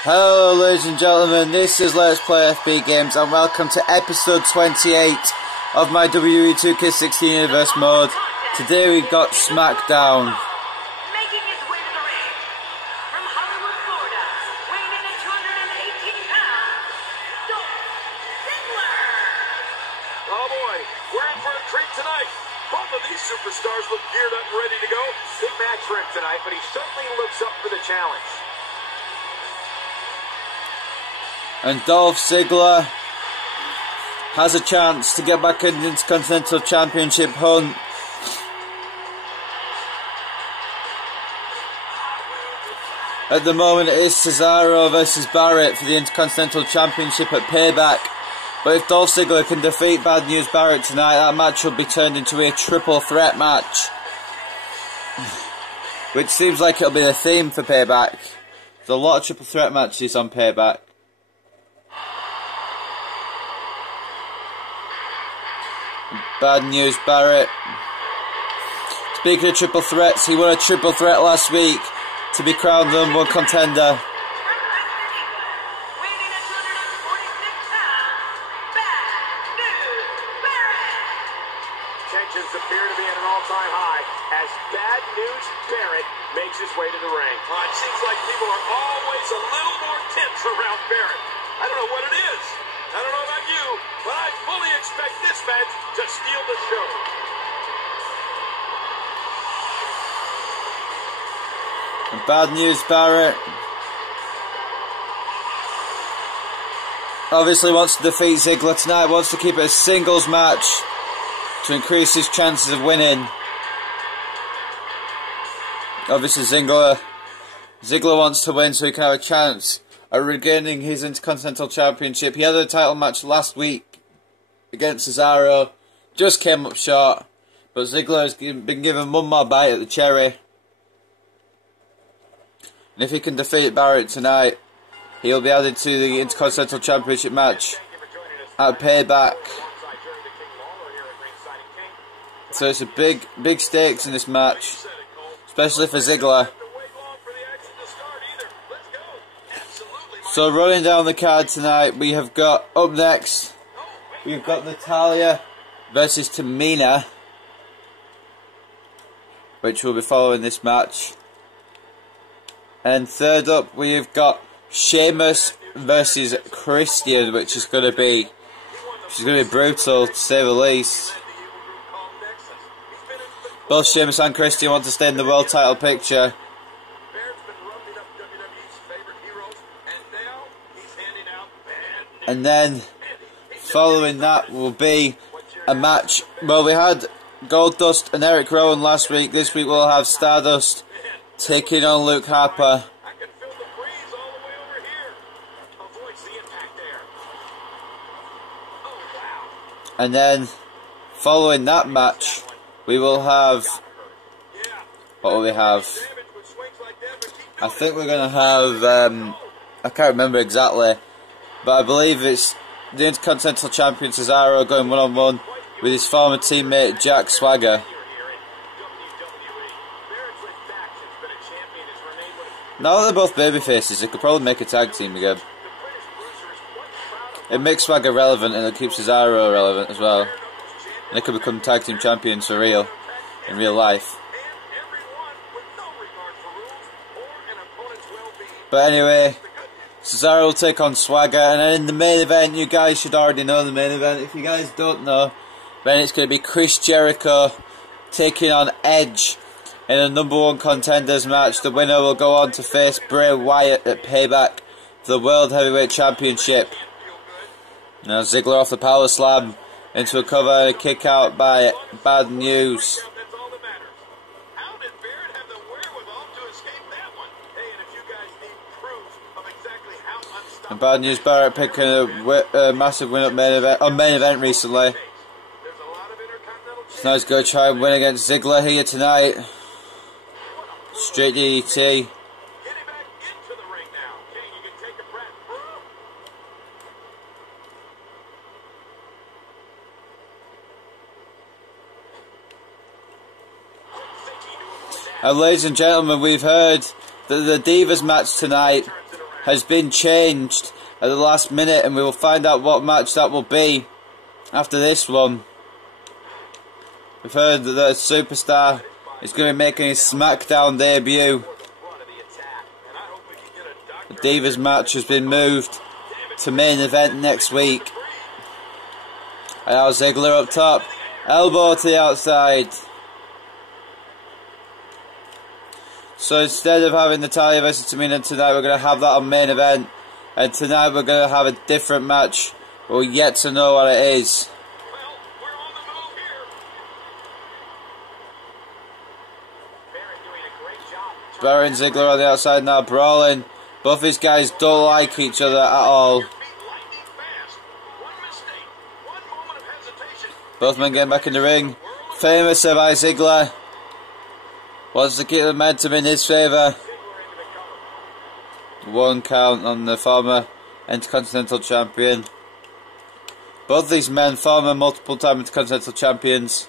Hello ladies and gentlemen, this is Let's Play FB Games and welcome to episode 28 of my WWE 2K16 Universe mode. Today we've got Smackdown. Making his way to the ring, from Hollywood, Florida, weighing in at 218 pounds, Dolph Ziggler. Oh boy, we're in for a treat tonight. Both of these superstars look geared up and ready to go. Big match for him tonight, but he certainly looks up for the challenge. And Dolph Ziggler has a chance to get back into the Continental Championship hunt. At the moment it is Cesaro versus Barrett for the Intercontinental Championship at Payback. But if Dolph Ziggler can defeat Bad News Barrett tonight, that match will be turned into a triple threat match. Which seems like it'll be the theme for Payback. There's a lot of triple threat matches on Payback. Bad News Barrett. Speaking of triple threats, he won a triple threat last week to be crowned number one contender. Tensions appear to be at an all-time high as Bad News Barrett makes his way to the ring. It seems like people are always a little more tense around Barrett. I don't know what it is. I don't know about you, but I fully expect this match to steal the show. And Bad News Barrett obviously wants to defeat Ziggler tonight, wants to keep it a singles match to increase his chances of winning. Obviously Ziggler wants to win so he can have a chance at regaining his Intercontinental Championship. He had a title match last week against Cesaro, just came up short, but Ziggler has been given one more bite at the cherry. And if he can defeat Barrett tonight, he'll be added to the Intercontinental Championship match at Payback. So it's a big stakes in this match, especially for Ziggler. So running down the card tonight, we have got, up next, we've got Natalya versus Tamina, which will be following this match. And third up, we've got Sheamus versus Christian, which is going to be brutal to say the least. Both Sheamus and Christian want to stay in the world title picture. And then, following that will be a match. Well, we had Goldust and Eric Rowan last week. This week we'll have Stardust taking on Luke Harper. And then, following that match, we will have... What will we have? I think we're going to have... I can't remember exactly. But I believe it's the Intercontinental Champion Cesaro going one-on-one with his former teammate Jack Swagger. Now that they're both babyfaces, they could probably make a tag team again. It makes Swagger relevant and it keeps Cesaro relevant as well. And they could become tag team champions for real, in real life. But anyway, Cesaro will take on Swagger, and then in the main event, you guys should already know the main event. If you guys don't know, then it's going to be Chris Jericho taking on Edge in a number one contenders match. The winner will go on to face Bray Wyatt at Payback for the World Heavyweight Championship. Now Ziggler off the power slam into a cover and a kick out by Bad News. And Bad News Barrett picking a massive win at main event recently. So now he's going to try and win against Ziggler here tonight. Straight DDT. And ladies and gentlemen, we've heard that the Divas match tonight has been changed at the last minute, and we will find out what match that will be after this one. We've heard that the Superstar is going to be making his Smackdown debut. The Divas match has been moved to main event next week. And now Ziggler up top, elbow to the outside. So instead of having Natalya versus Tamina tonight, we're going to have that on main event. And tonight we're going to have a different match. We're yet to know what it is. Barrett and Ziggler on the outside now, brawling. Both these guys don't like each other at all. Both men getting back in the ring. Famous by Ziggler. Wants to keep the momentum in his favour. 1 count on the former Intercontinental Champion. Both these men, former multiple-time Intercontinental Champions.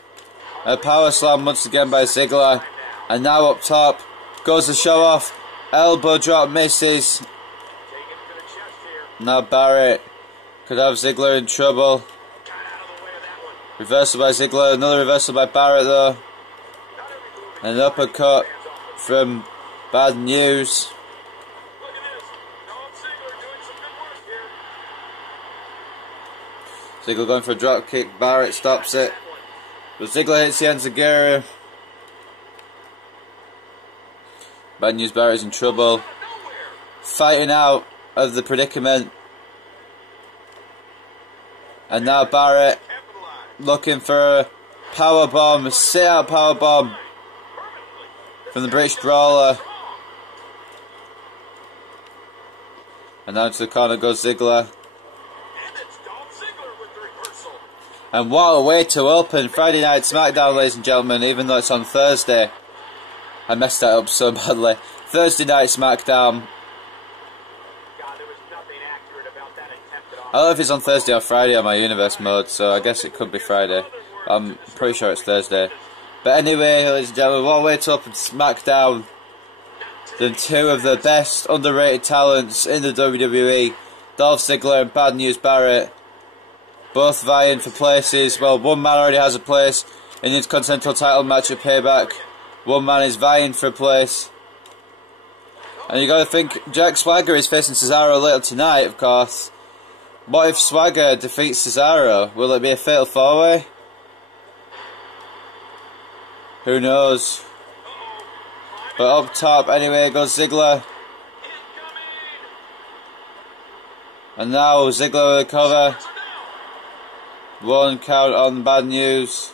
A power slam once again by Ziggler. And now up top goes the show off. Elbow drop misses. Now Barrett could have Ziggler in trouble. Reversal by Ziggler. Another reversal by Barrett though. An uppercut from Bad News. Ziggler going for a drop kick. Barrett stops it. But Ziggler hits the Enziguri. Bad News Barrett's in trouble. Fighting out of the predicament. And now Barrett looking for a powerbomb, a sit-out powerbomb from the British Brawler. And now into the corner goes Ziggler. And what a way to open Friday Night Smackdown, ladies and gentlemen, even though it's on Thursday. I messed that up so badly. Thursday Night Smackdown. I don't know if it's on Thursday or Friday on my Universe mode, so I guess it could be Friday. I'm pretty sure it's Thursday. But anyway, ladies and gentlemen, what a way to open Smackdown than two of the best underrated talents in the WWE, Dolph Ziggler and Bad News Barrett. Both vying for places. Well, one man already has a place in the Intercontinental title match at Payback. One man is vying for a place. And you gotta think, Jack Swagger is facing Cesaro later tonight, of course. What if Swagger defeats Cesaro? Will it be a fatal 4-way? Who knows? But up top, anyway, goes Ziggler. And now Ziggler with a cover. 1 count on Bad News.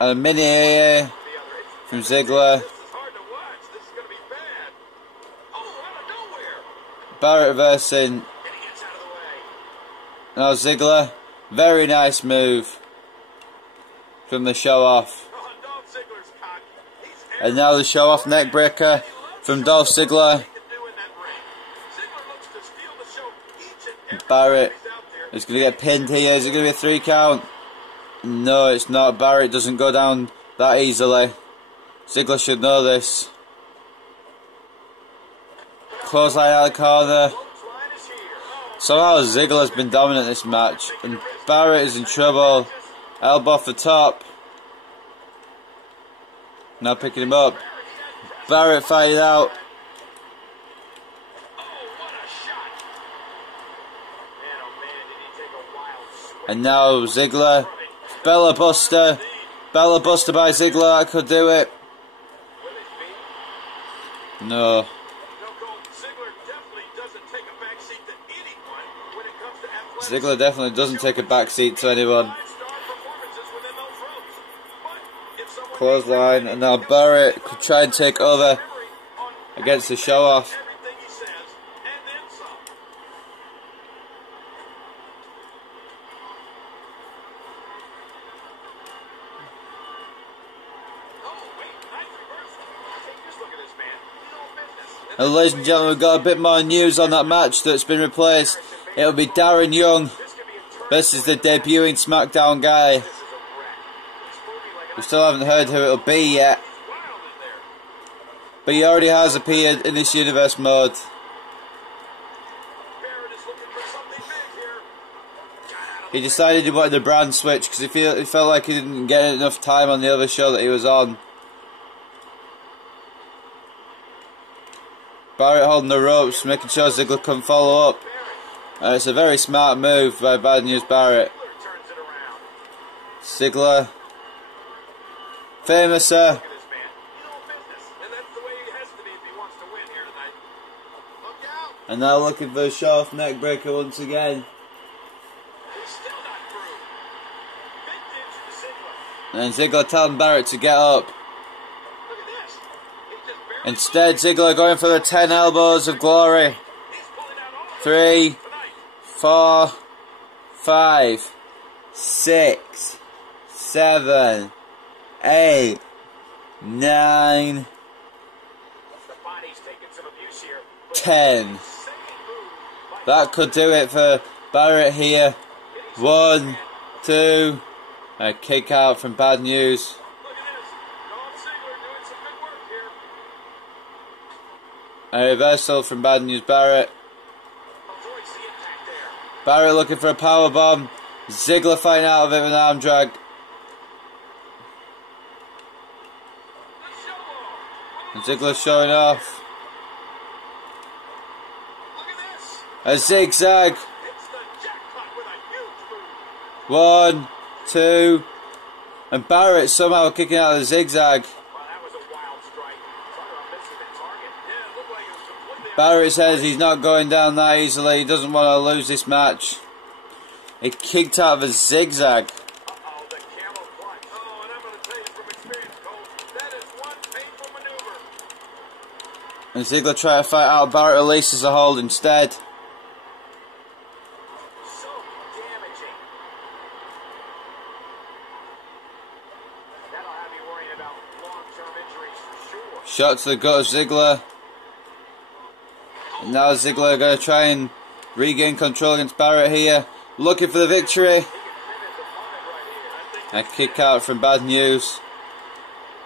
And a mini here from Ziggler. Barrett reversing. Now Ziggler. Very nice move from the show off. And now the show off neck breaker from Dolph Ziggler. Barrett is going to get pinned here. Is it going to be a 3 count? No, it's not. Barrett doesn't go down that easily. Ziggler should know this. Clothesline out of the corner. Somehow Ziggler's been dominant this match. And Barrett is in trouble. Elbow off the top. Now picking him up. Barrett fighting out. And now Ziggler. Bella Buster. Bella Buster by Ziggler. I could do it. No. Ziggler definitely doesn't take a backseat to anyone. Clothesline. And now Barrett could try and take over against the show off. And ladies and gentlemen, we've got a bit more news on that match that's been replaced. It'll be Darren Young versus the debuting Smackdown guy. We still haven't heard who it'll be yet. but he already has appeared in this universe mode. Barrett is looking for something big here. He decided he wanted the brand switch because he felt like he didn't get enough time on the other show that he was on. Barrett holding the ropes, making sure Ziggler can follow up. It's a very smart move by Bad News Barrett. Turns it around. Ziggler. Famous, Look at this man. He's all business. And that's the way he has to be if he wants to win here tonight. Look out. And now looking for a shove neck breaker once again. He's still not through. Vintage Ziggler. And Ziggler telling Barrett to get up. Look at this. He just barely Instead, Ziggler going for the 10 elbows of glory. He's pulling out all 3, tonight. 4, 5, 6, 7, 8, 9, The body's taking some abuse here. 10. That could do it for Barrett here. 1, 2, a kick out from Bad News. Look at this. Dolph Ziggler doing some good work here. A reversal from Bad News Barrett. Avoids the impact there. Barrett looking for a power bomb. Ziggler fighting out of it with an arm drag. The show off. And Ziggler showing off. Look at this. A zigzag. It's the jackpot with a huge move. 1, 2, and Barrett somehow kicking out of the zigzag. Wow, that was a wild strike. Talk about missing the target. Yeah, it looked like it was completely Barrett says he's not going down that easily. He doesn't want to lose this match. He kicked out of a zigzag. Uh-oh, the camel clutch. Oh, and I'm going to tell you from experience, Cole, that is one painful maneuver. And Ziggler trying to fight out. Barrett releases a hold instead. So damaging. That'll have you worrying about long-term injuries for sure. Shot to the gut of Ziggler. And now Ziggler going to try and regain control against Barrett here. Looking for the victory. He can pin his opponent right here. I think A kick out from Bad News.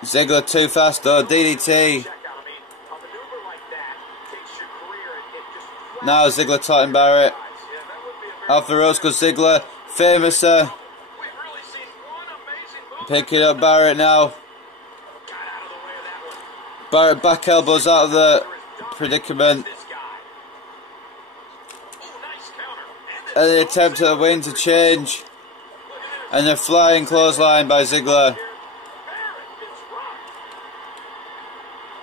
Ziggler too fast though. DDT. check out. I mean, a maneuver like that takes your career and it just Now Ziggler taunting Barrett. yeah, that would be a very Off the ropes goes Ziggler. Famouser. We've really seen one amazing move. Picking up Barrett now. Got out of the way of that one. Barrett back elbows out of the predicament. This guy. Oh, nice counter. And the attempt at a win to change. And a flying clothesline by Ziggler. Barrett gets rocked.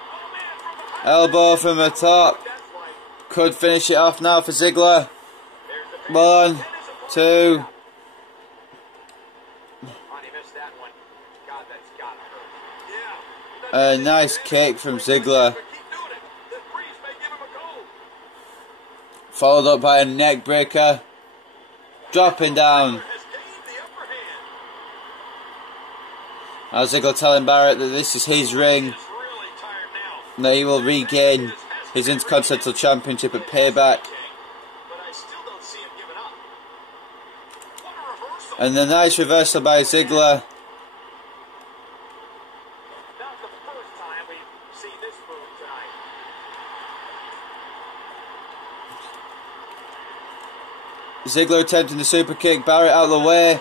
Oh, man, from behind. Elbow from the top. That's like, Could finish it off now for Ziggler. there's the 1, 2. Oh, he missed that one. God, that's gotta hurt. Yeah. A nice kick from Ziggler. Keep doing it. This breeze may give him a goal. Followed up by a neck breaker. Dropping down. Has gained the upper hand. Now Ziggler telling Barrett that this is his ring. He's really tired now. And that he will regain his Intercontinental Championship at Payback. But I still don't see him giving up. What a reversal. And a nice reversal by Ziggler. Not the first time we've seen this move tonight. Ziggler attempting the super kick. Barrett out of the way.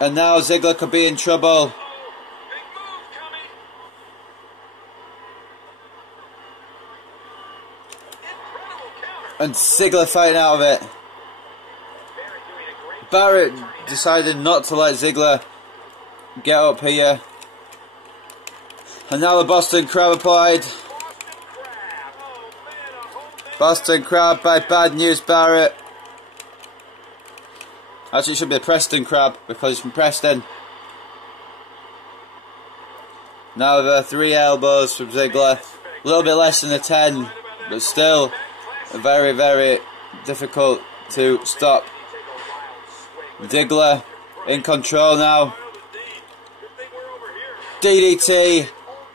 And now Ziggler could be in trouble. Big move coming. Incredible counter. And Ziggler fighting out of it. Barrett doing a great Barrett decided not to let Ziggler get up here. And now the Boston Crab applied. Boston Crab. Oh, man, a whole thing. Boston Crab by Bad News Barrett. Actually, it should be a Preston Crab because it's from Preston. Now the 3 elbows from Ziggler. A little bit less than a 10, but still very, very difficult to stop. Ziggler in control now. Good thing we're over here. DDT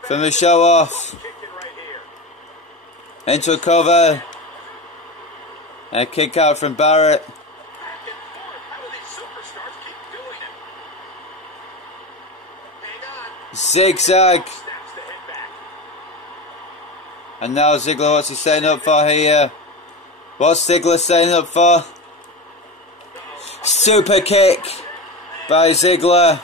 from the show off. Kicking right here. Into a cover. And a kick out from Barrett. Back and forth. How do these superstars keep doing it? Hang on. Zigzag. Snaps the head back. And now Ziggler, what's he setting up for here? What's Ziggler setting up for? Super kick by Ziggler.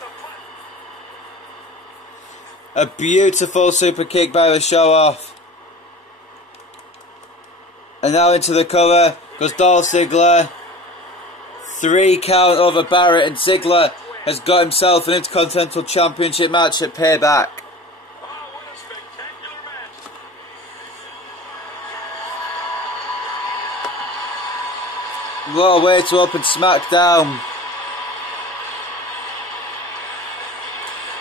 A beautiful super kick by the show off. And now into the cover goes Dolph Ziggler. 3 count over Barrett, and Ziggler has got himself an Intercontinental Championship match at Payback. What a way to open Smackdown.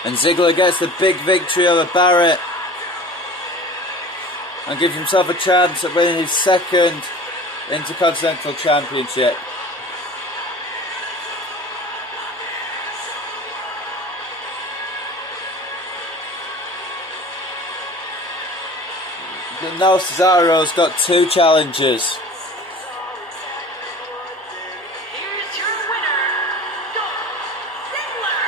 And Ziggler gets the big victory over Barrett and gives himself a chance at winning his 2nd Intercontinental Championship. And now Cesaro's got 2 challenges. Here's your winner, Dolph Ziggler.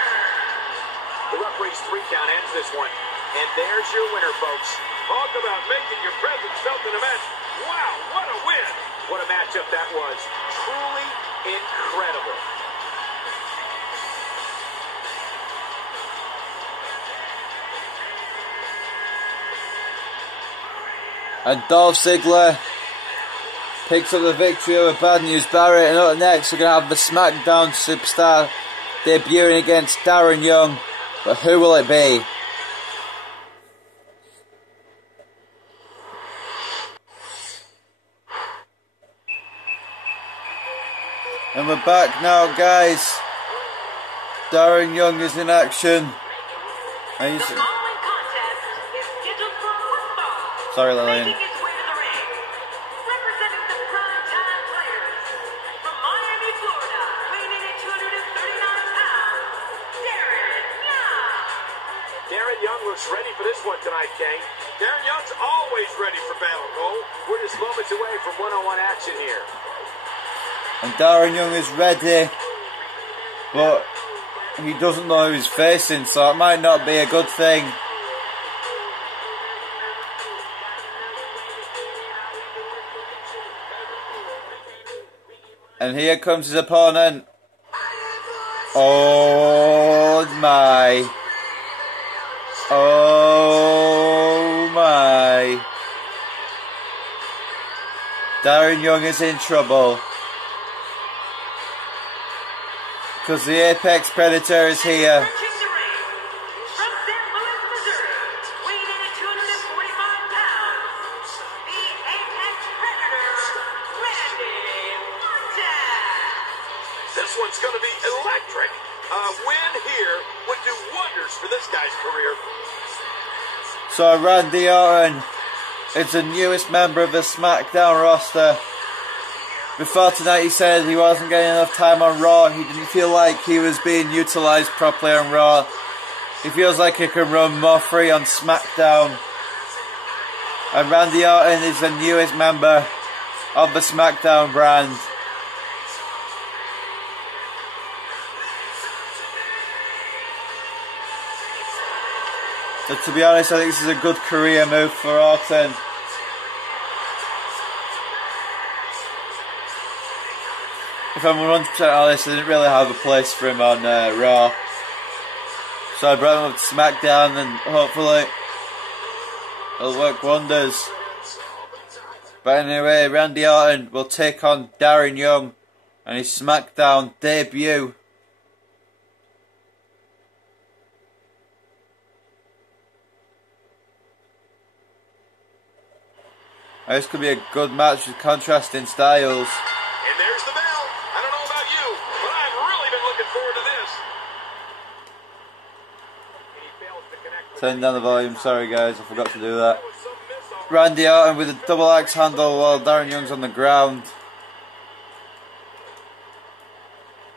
The referee's 3 count ends this one. And there's your winner, folks. Talk about making your presence felt in a match. Wow, what a win. What a matchup that was. Truly incredible. And Dolph Ziggler picks up the victory over Bad News Barrett. And up next we're going to have the Smackdown superstar debuting against Darren Young. But who will it be? And we're back now, guys. Darren Young is in action. And The following contest is scheduled for one fall. Sorry, Lillian. Making his way to the ring, representing the Primetime Players, from Miami, Florida, weighing in at 239 pounds, Darren Young. Darren Young looks ready for this one tonight, Kane. Darren Young's always ready for battle, Cole. We're just moments away from one-on-one action here. And Darren Young is ready, but he doesn't know who he's facing, so it might not be a good thing. And here comes his opponent. Oh my. Oh my. Darren Young is in trouble. Because the Apex Predator is here. Approaching the ring, from St. Louis, Missouri, weighing in at 245 pounds, the Apex Predator, Randy Orton. This one's going to be electric. A win here would do wonders for this guy's career. So Randy Orton is the newest member of the Smackdown roster. Before tonight he said he wasn't getting enough time on Raw. He didn't feel like he was being utilised properly on Raw. He feels like he can run more free on SmackDown. And Randy Orton is the newest member of the SmackDown brand. So to be honest, I think this is a good career move for Orton. If I'm 100% honest, I didn't really have a place for him on Raw. So I brought him up to SmackDown and hopefully it'll work wonders. But anyway, Randy Orton will take on Darren Young and his SmackDown debut. And this could be a good match with contrasting styles. And there's the bell. I don't know about you, but I've really been looking forward to this. And he fails to connect with Turn down the volume, sorry guys, I forgot to do that. Randy Orton with a double axe handle while Darren Young's on the ground.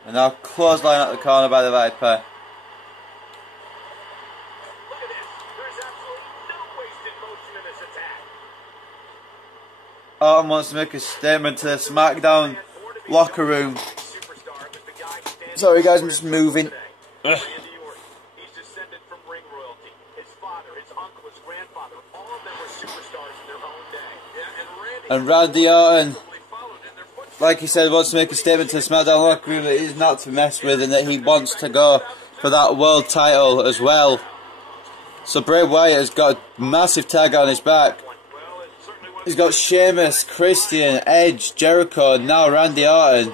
And now clothesline at the corner by the Viper. Look at this. There's absolutely no wasted motion in this attack. Orton wants to make a statement to the SmackDown locker room. Sorry guys, I'm just moving. Randy Orton. He's descended from ring royalty. His father, his uncle, his grandfather, all of them were superstars in their own day. Yeah, And Randy Orton, like he said, wants to make a statement to the Smackdown locker room that he's not to mess with and that he wants to go for that world title as well. So Bray Wyatt has got a massive tag on his back. He's got Sheamus, Christian, Edge, Jericho, and now Randy Orton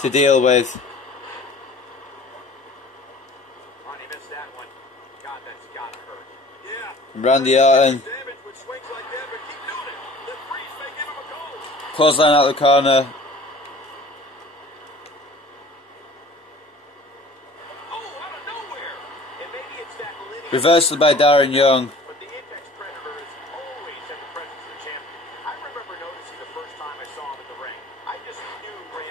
to deal with. Randy Orton. Clothesline out the corner. Reversal by Darren Young.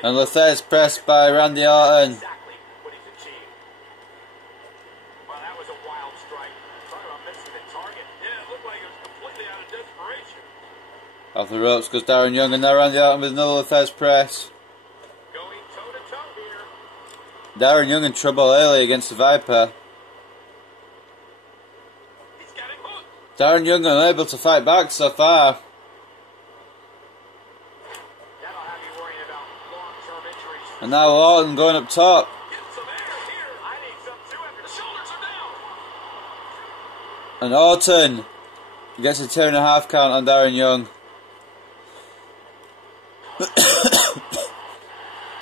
And Lethai's press by Randy Orton. Off the ropes goes Darren Young, and now Randy Orton with another Lethai's press. Darren Young in trouble early against the Viper. Darren Young unable to fight back so far. And now Orton going up top. And Orton gets a 2.5 count on Darren Young.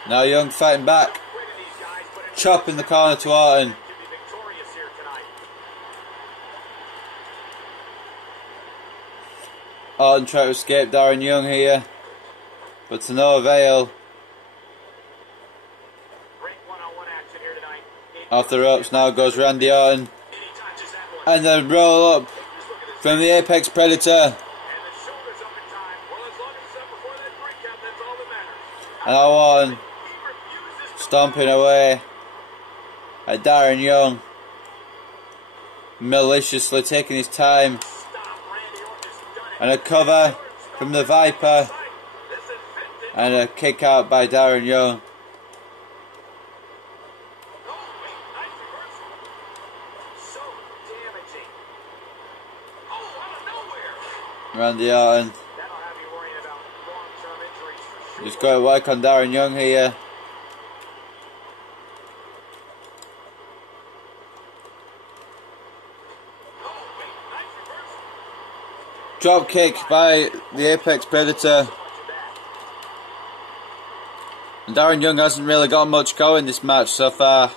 Now Young fighting back. Chop in the corner to Orton. Orton trying to escape Darren Young here, but to no avail. Off the ropes now goes Randy Orton. And then roll up from the Apex Predator. And now Orton stomping away at Darren Young. Maliciously taking his time. And a cover from the Viper. And a kick out by Darren Young. Randy Orton. Just got to work on Darren Young here. Drop kick by the Apex Predator. And Darren Young hasn't really got much going this match so far.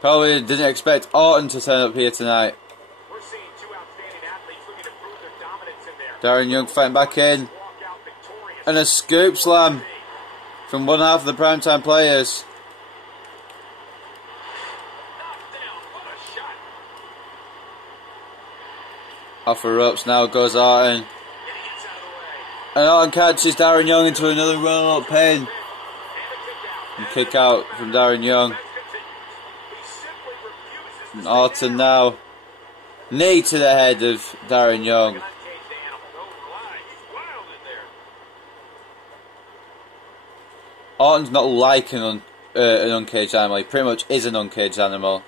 Probably didn't expect Orton to turn up here tonight. Darren Young fighting back in. And a scoop slam from one half of the primetime players. Off the ropes now goes Orton. And Orton catches Darren Young into another roll-up pin. And kick out from Darren Young. And Orton now. Knee to the head of Darren Young. Orton's not like an uncaged animal. He pretty much is an uncaged animal.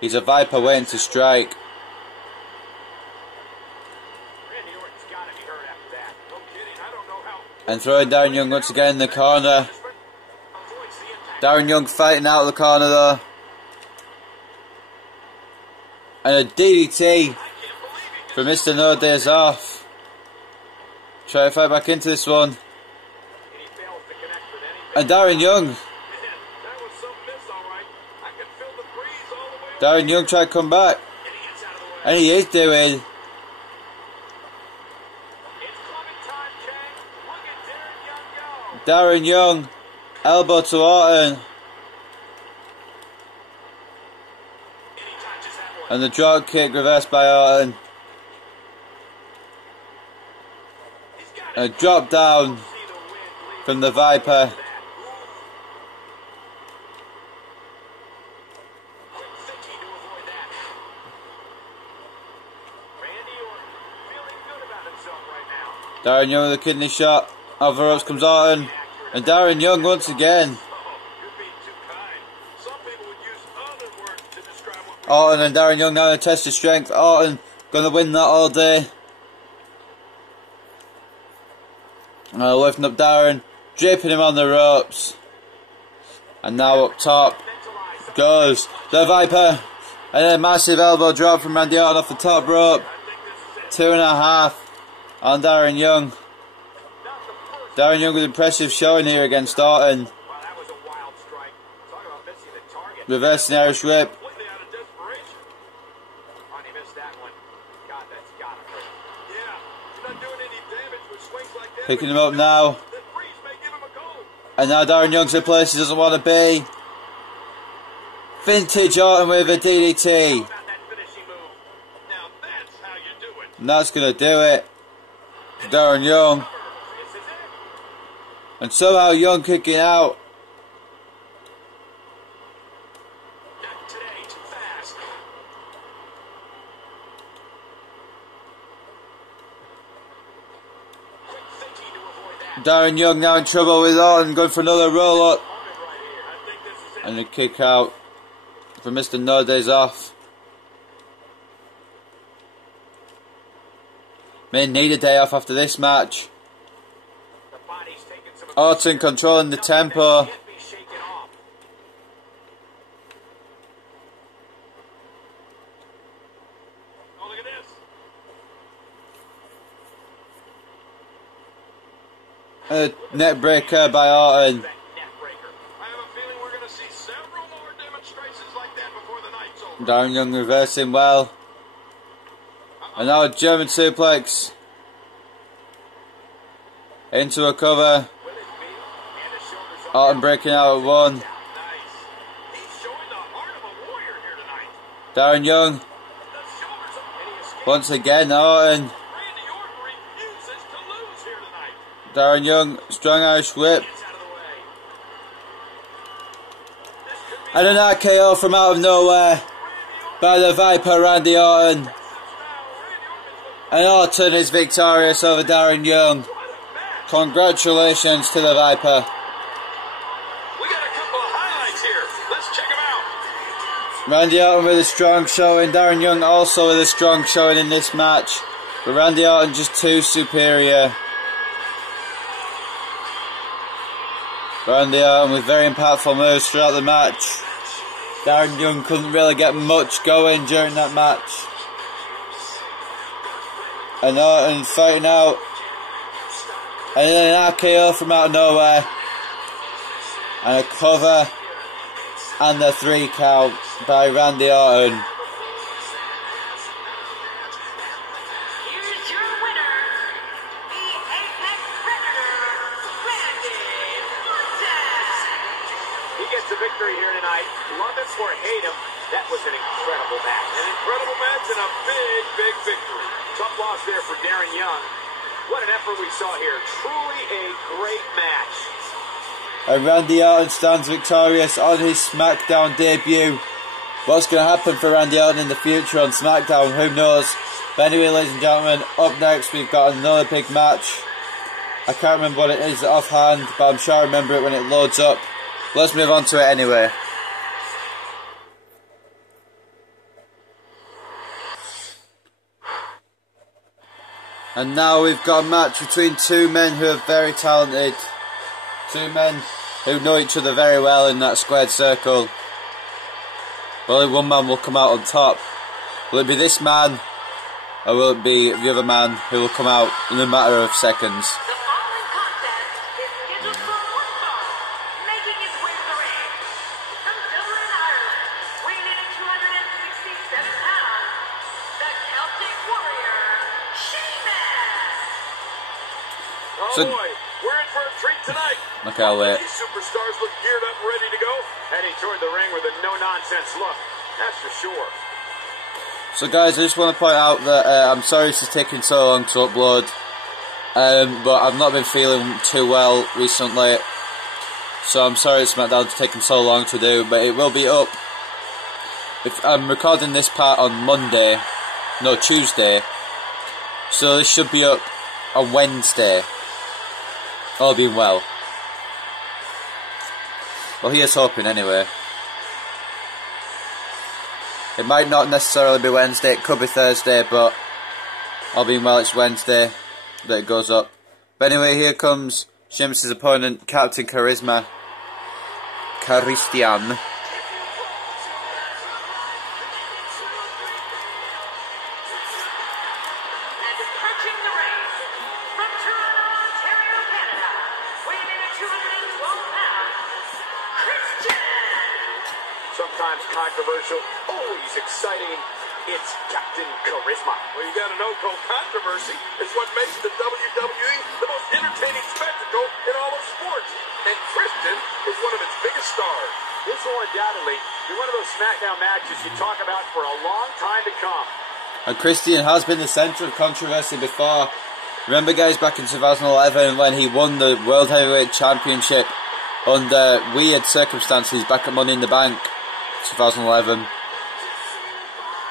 He's a Viper waiting to strike. And throwing Darren Young once again in the corner. Darren Young fighting out of the corner though. And a DDT from Mr. No Days Off. Try to fight back into this one. And Darren Young. Darren Young tried to come back. And he is doing. Darren Young, elbow to Orton. And the drop kick reversed by Orton. A drop down from the Viper. Darren Young with a kidney shot. Off the ropes comes Orton. And Darren Young once again. Orton and Darren Young now in a test of strength. Orton going to win that all day. Lifting up Darren, draping him on the ropes. And now up top goes the Viper. And then a massive elbow drop from Randy Orton off the top rope. 2.5 on Darren Young. Darren Young with impressive showing here against Orton. Reversing Irish whip. Picking him up now. And now Darren Young's in a place he doesn't want to be. Vintage Orton with a DDT. And that's going to do it. Darren Young. And somehow Young kicking out. Darren Young now in trouble with Orton, going for another roll up. And a kick out for Mr. No Days Off. May need a day off after this match. Orton controlling the tempo. Oh, look at this. A net breaker by Orton. I have a feeling we're going to see several more demonstrations like that before the night's over. Darren Young reversing well. And now a German suplex. Into a cover. Orton breaking out at 1. Nice. He's showing the heart of a warrior here tonight. Darren Young. The shoulders up and he escapes. Once again, Orton. Randy Orton refuses to lose here tonight. Darren Young, strong Irish whip. Gets out of the way. This could be And an RKO from out of nowhere by the Viper, Randy Orton. And Orton is victorious over Darren Young. Congratulations to the Viper. We got a couple of highlights here. Let's check them out. Randy Orton with a strong showing. Darren Young also with a strong showing in this match. But Randy Orton just too superior. Randy Orton with very impactful moves throughout the match. Darren Young couldn't really get much going during that match. And Orton fighting out. And then an RKO from out of nowhere. And a cover. And the 3 count by Randy Orton. Here's your winner, the Apex Predator, Randy Orton. He gets the victory here tonight. Love him or hate him, that was an incredible match. An incredible match and a big, big victory. Tough loss there for Darren Young. What an effort we saw here. Truly a great match. And Randy Orton stands victorious on his Smackdown debut. What's going to happen for Randy Orton in the future on Smackdown, who knows? But anyway, ladies and gentlemen, up next we've got another big match. I can't remember what it is offhand, but I'm sure I remember it when it loads up. Let's move on to it anyway. And now we've got a match between two men who are very talented. Two men who know each other very well in that squared circle. But only one man will come out on top. Will it be this man, or will it be the other man who will come out in a matter of seconds? The following contest is scheduled for one fall, making his way to the ring. From Dublin, Ireland, weighing in at 267 pounds, the Celtic Warrior, Sheamus. Oh So- boy, we're in for a treat tonight. Okay, I'll wait. These superstars look geared up and ready to go. Heading toward the ring with a no-nonsense look. That's for sure. So guys, I just want to point out that I'm sorry this is taking so long to upload. But I've not been feeling too well recently. So I'm sorry SmackDown's taking so long to do, but it will be up. If I'm recording this part on Tuesday. So this should be up on Wednesday. All being well. Well, here's hoping anyway. It might not necessarily be Wednesday, it could be Thursday, but all being well, it's Wednesday that it goes up. But anyway, here comes Sheamus' opponent, Captain Charisma, Christian. Sometimes controversial, always exciting. It's Captain Charisma. Well, you gotta know, Cole, controversy is what makes the WWE the most entertaining spectacle in all of sports. And Christian is one of its biggest stars. This will undoubtedly be one of those Smackdown matches you talk about for a long time to come. And Christian has been the centre of controversy before. Remember, guys, back in 2011 when he won the World Heavyweight Championship under weird circumstances back at Money in the Bank, 2011.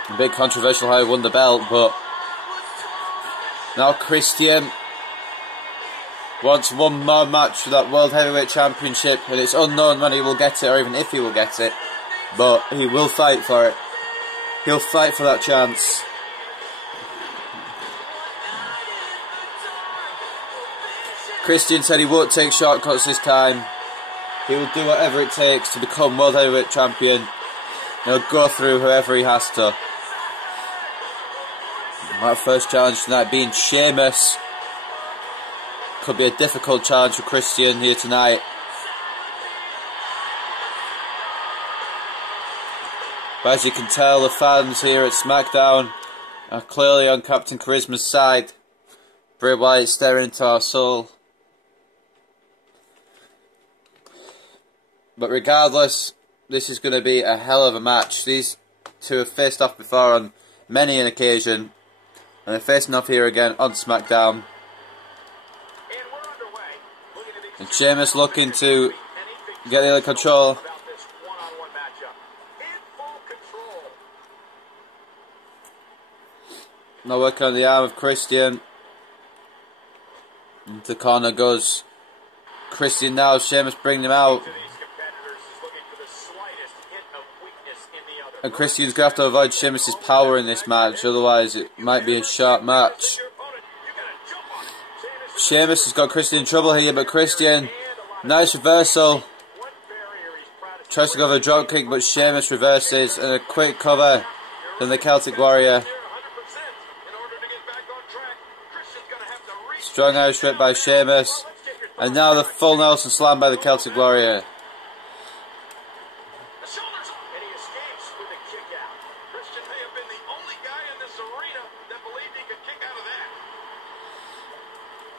A bit controversial how he won the belt, but now Christian wants one more match for that World Heavyweight Championship, and it's unknown when he will get it or even if he will get it, but he will fight for it. He'll fight for that chance. Christian said he won't take shortcuts this time. He will do whatever it takes to become World Heavyweight Champion. He'll go through whoever he has to. Our first challenge tonight being Sheamus. Could be a difficult challenge for Christian here tonight. But as you can tell, the fans here at Smackdown are clearly on Captain Charisma's side. Bray Wyatt staring into our soul. But regardless, this is going to be a hell of a match. These two have faced off before on many an occasion, and they're facing off here again on SmackDown. And Sheamus looking to get the other control. Now working on the arm of Christian. Into the corner goes Christian now. Sheamus bringing him out. And Christian's going to have to avoid Sheamus' power in this match, otherwise it might be a short match. Sheamus has got Christian in trouble here, but Christian, nice reversal. Tries to go for a drop kick, but Sheamus reverses, and a quick cover from the Celtic Warrior. Strong Irish whip by Sheamus, and now the full Nelson slam by the Celtic Warrior.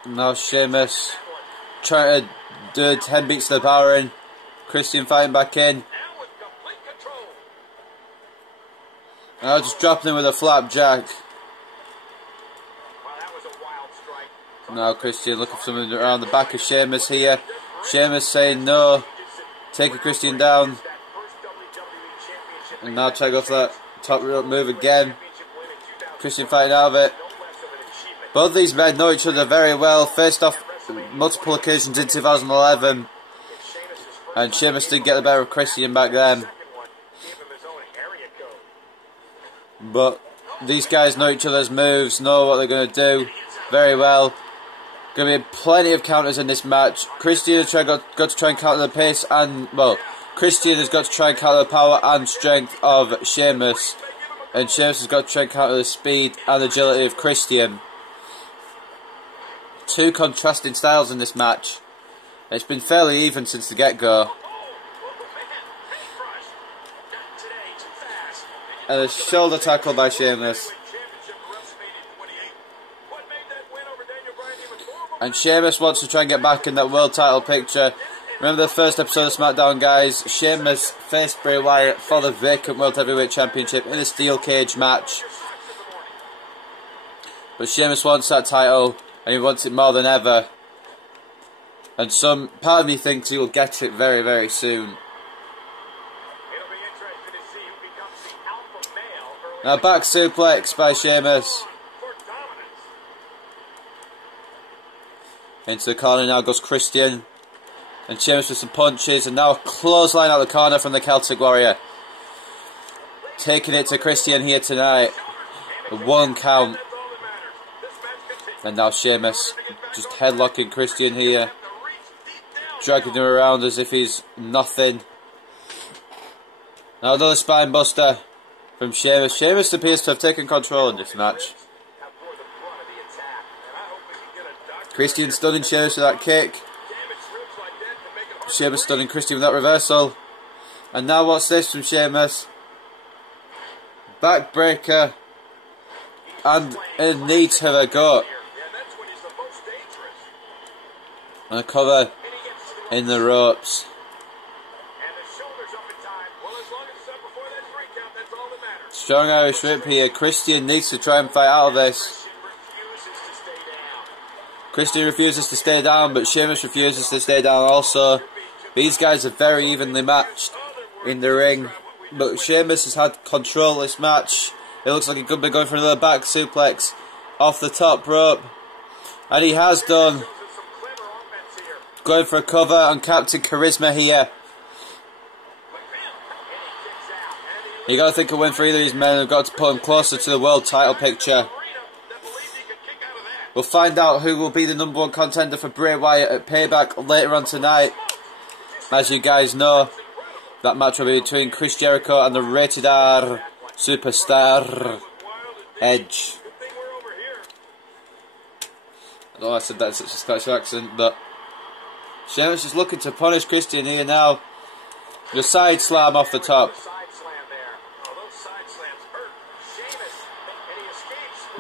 Now Sheamus trying to do 10 beats to the power in. Christian fighting back in. Now just dropping him with a flapjack. Now Christian looking for something around the back of Sheamus here. Sheamus saying no. Taking Christian down. And now try to go for that top rope move again. Christian fighting out of it. Both these men know each other very well, faced off multiple occasions in 2011, and Sheamus did get the better of Christian back then. But these guys know each other's moves, know what they're going to do very well. Going to be plenty of counters in this match. Christian has got to try and counter the pace and, well, Christian has got to try and counter the power and strength of Sheamus, and Sheamus has got to try and counter the speed and agility of Christian. Two contrasting styles in this match. It's been fairly even since the get-go. And a shoulder tackle by Sheamus. And Sheamus wants to try and get back in that world title picture. Remember the first episode of SmackDown, guys? Sheamus faced Bray Wyatt for the vacant World Heavyweight Championship in a steel cage match. But Sheamus wants that title, and he wants it more than ever. And some part of me thinks he will get it very, very soon. Now back suplex by Sheamus. Into the corner now goes Christian. And Sheamus with some punches, and now a clothesline out the corner from the Celtic Warrior. taking it to Christian here tonight. A 1 count. And now Sheamus just headlocking Christian here. Dragging him around as if he's nothing. Now another spine buster from Sheamus. Sheamus appears to have taken control in this match. Christian stunning Sheamus with that kick. Sheamus stunning Christian with that reversal. And now what's this from Sheamus? Backbreaker. And a knee to the gut. And a cover in the ropes. Strong Irish whip here. Christian needs to try and fight out of this. Christian refuses to stay down, but Sheamus refuses to stay down also. These guys are very evenly matched in the ring. But Sheamus has had control of this match. It looks like he could be going for another back suplex off the top rope. And he has done. Going for a cover on Captain Charisma here. You got to think a win for either of these men. They've got to put him closer to the world title picture. We'll find out who will be the number 1 contender for Bray Wyatt at Payback later on tonight. As you guys know, that match will be between Chris Jericho and the Rated R superstar Edge. I know I said that in such a Scottish accent, but Sheamus is looking to punish Christian here now. The side slam off the top.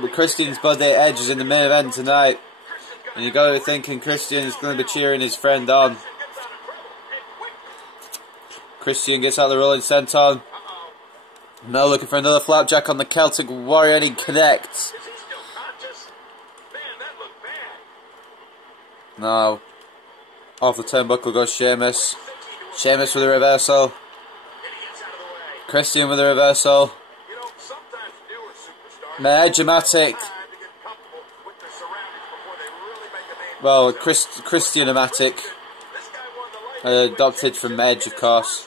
But Christian's buddy Edge is in the main event tonight. And you got to be thinking Christian is going to be cheering his friend on. Christian gets out the rolling senton. Now looking for another flapjack on the Celtic Warrior, and he connects. Now, off the turnbuckle goes Sheamus. Sheamus with a reversal. Christian with a reversal. Edge-o-matic. Well, Christian-o-matic. Adopted from Edge, of course.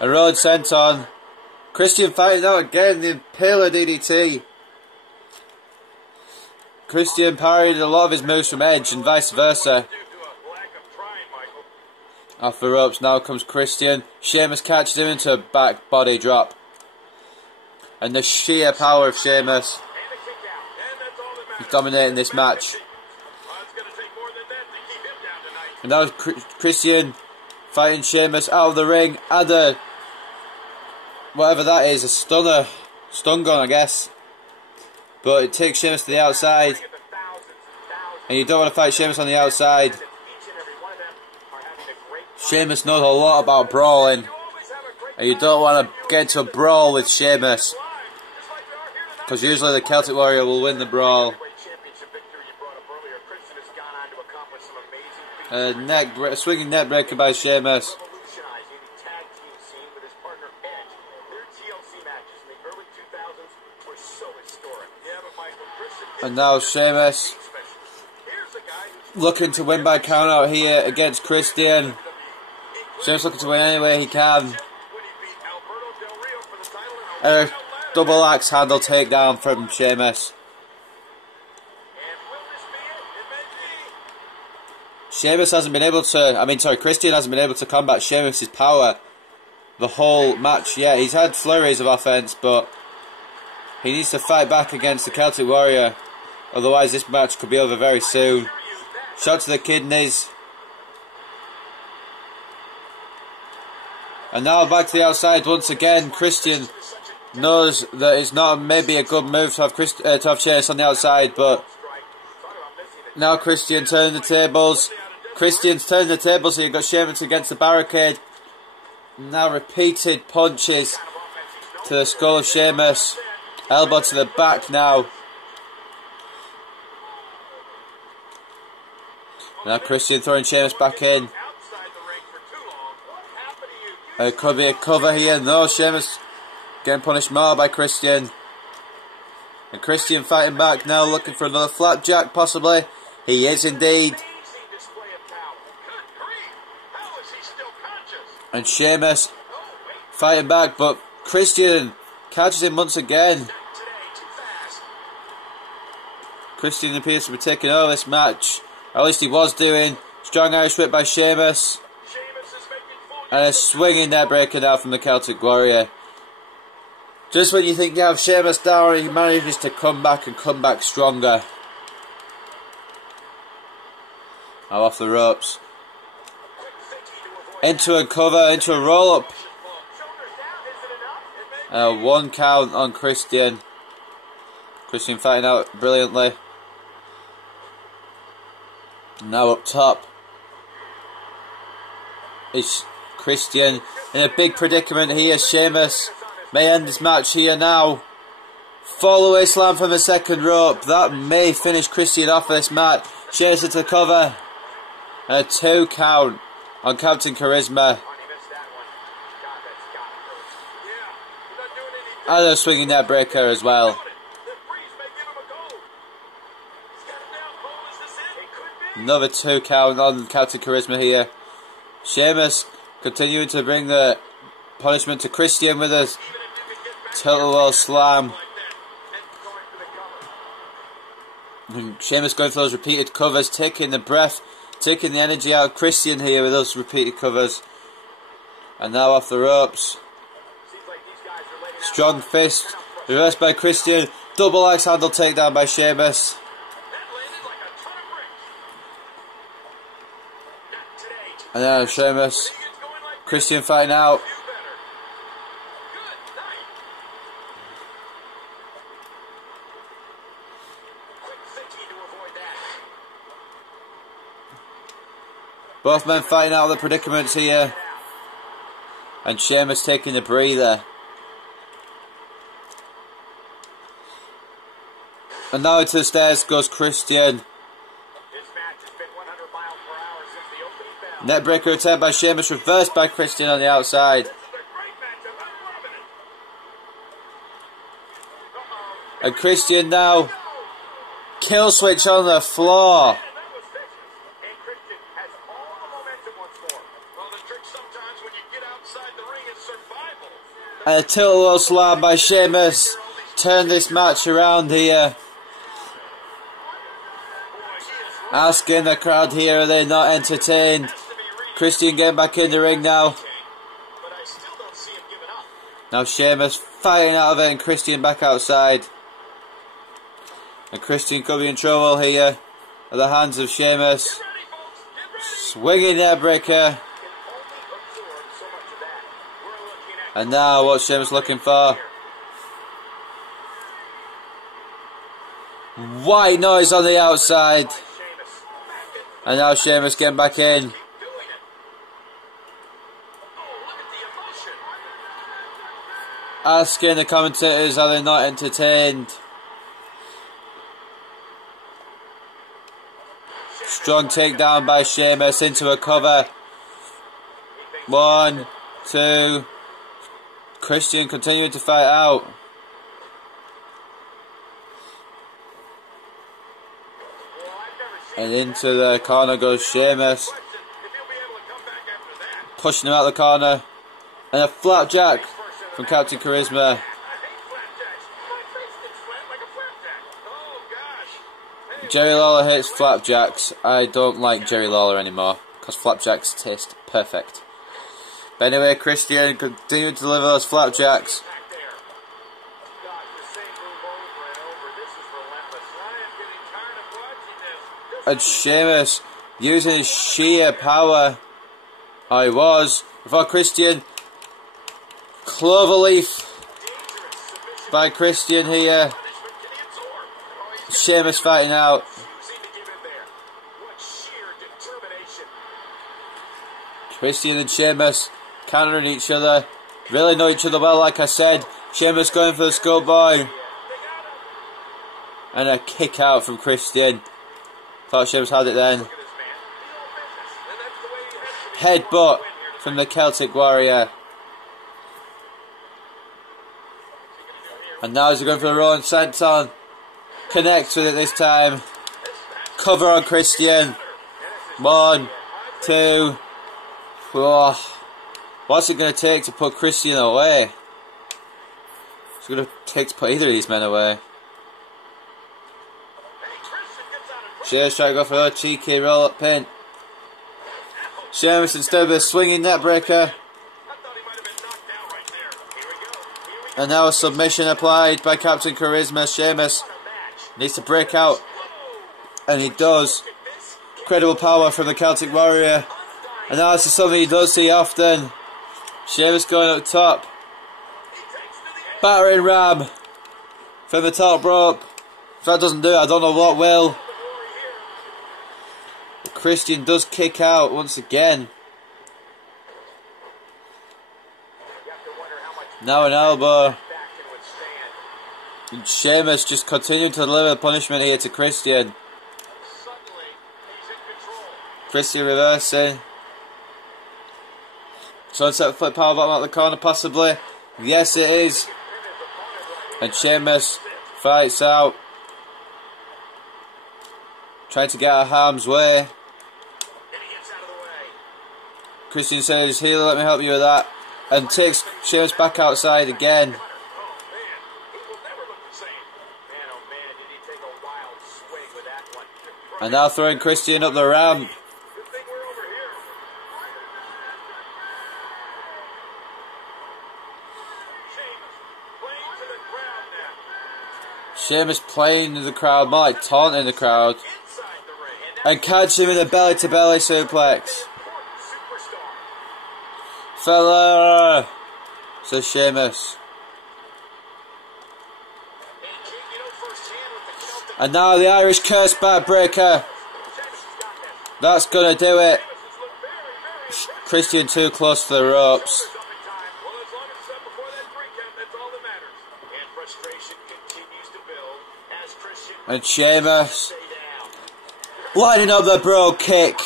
A road senton. Christian fighting out again, the Impaler DDT. Christian parried a lot of his moves from Edge and vice versa. Off the ropes now comes Christian. Sheamus catches him into a back body drop. And the sheer power of Sheamus. He's dominating this match. And now Christian fighting Sheamus out of the ring. And a, whatever that is, a stunner. Stun gun, I guess. But it takes Sheamus to the outside. And you don't want to fight Sheamus on the outside. Sheamus knows a lot about brawling. And you don't want to get into a brawl with Sheamus. Because usually the Celtic Warrior will win the brawl. A swinging neck breaker by Sheamus. And now Sheamus looking to win by count out here against Christian. Sheamus looking to win any way he can. A double axe handle takedown from Sheamus. Sheamus hasn't been able to, Christian hasn't been able to combat Sheamus' power the whole match yet. He's had flurries of offense, but he needs to fight back against the Celtic Warrior. Otherwise this match could be over very soon. Shot to the kidneys. And now back to the outside once again. Christian knows that it's not maybe a good move to have Sheamus on the outside, but now Christian turning the tables. Christian's turning the tables, so you've got Sheamus against the barricade. Now repeated punches to the skull of Sheamus. Elbow to the back now. Now Christian throwing Sheamus back in. It could be a cover here. No, Sheamus getting punished more by Christian. And Christian fighting back now, looking for another flapjack possibly. He is indeed. And Sheamus Fighting back, but Christian catches him once again. Christian appears to be taking over this match. Or at least he was doing. Strong Irish whip by Sheamus. And a swinging neck breaker now from the Celtic Warrior. Just when you think you have Sheamus down, he manages to come back and come back stronger. Now off the ropes. Into a cover, into a roll up. 1 count on Christian. Christian fighting out brilliantly. Now up top is Christian in a big predicament here. Sheamus may end this match here now. Fall away slam from the second rope. That may finish Christian off this match. Sheamus into the cover. And a 2 count on Captain Charisma. And a swinging net breaker as well. Another 2 count on Captain Charisma here. Sheamus continuing to bring the punishment to Christian with a total world slam. And Sheamus going for those repeated covers, taking the breath, taking the energy out of Christian here with those repeated covers. And now off the ropes. Strong fist, reversed by Christian. Double axe handle takedown by Sheamus. And now Sheamus, Christian fighting out. Both men fighting out of the predicaments here. And Sheamus taking a breather. And now to the stairs goes Christian. Neckbreaker attempt by Sheamus, reversed by Christian on the outside. And Christian now kill switch on the floor. And a tilt-a-whirl slam by Sheamus. Turn this match around here. Asking the crowd here, are they not entertained? Christian getting back in the ring now. Now Sheamus fighting out of it and Christian back outside. And Christian could be in trouble here at the hands of Sheamus. Swinging their breaker. And now what's Sheamus looking for? White noise on the outside. And now Sheamus getting back in. Asking the commentators, are they not entertained? Strong takedown by Sheamus into a cover. 1, 2. Christian continuing to fight out. And into the corner goes Sheamus. Pushing him out of the corner. And a flapjack from Captain Charisma. Jerry Lawler hates flapjacks. I don't like Jerry Lawler anymore because flapjacks taste perfect. But anyway, Christian continued to deliver those flapjacks. And Sheamus using his sheer power. He was before Christian. Cloverleaf by Christian here. Sheamus fighting out. Christian and Sheamus countering each other. Really know each other well, like I said. Sheamus going for the schoolboy. And a kick out from Christian. Thought Sheamus had it then. Headbutt from the Celtic Warrior. And now he's going for a rolling senton. Connects with it this time. Cover on Christian. 1, 2. Oh. What's it going to take to put Christian away? It's going to take to put either of these men away. Sheamus trying to go for a cheeky roll-up pin. Sheamus instead of a swinging net breaker. And now a submission applied by Captain Charisma. Sheamus needs to break out. And he does. Incredible power from the Celtic Warrior. And now this is something he does see often. Sheamus going up top. Battering ram from the top rope. If that doesn't do it, I don't know what will. But Christian does kick out once again. Now an elbow. And Sheamus just continuing to deliver the punishment here to Christian. Christian reversing. Sunset flip power bottom out the corner possibly. Yes it is. And Sheamus fights out. Trying to get out of harm's way. Christian says, "Healer, let me help you with that." And takes Sheamus back outside again. And now throwing Christian up the ramp. Sheamus playing in the crowd, more like taunting the crowd. And catch him in the belly-to-belly suplex. Fella, says Sheamus. And now the Irish curse backbreaker. That's gonna do it. Christian too close to the ropes. And Sheamus lining up the brogue kick.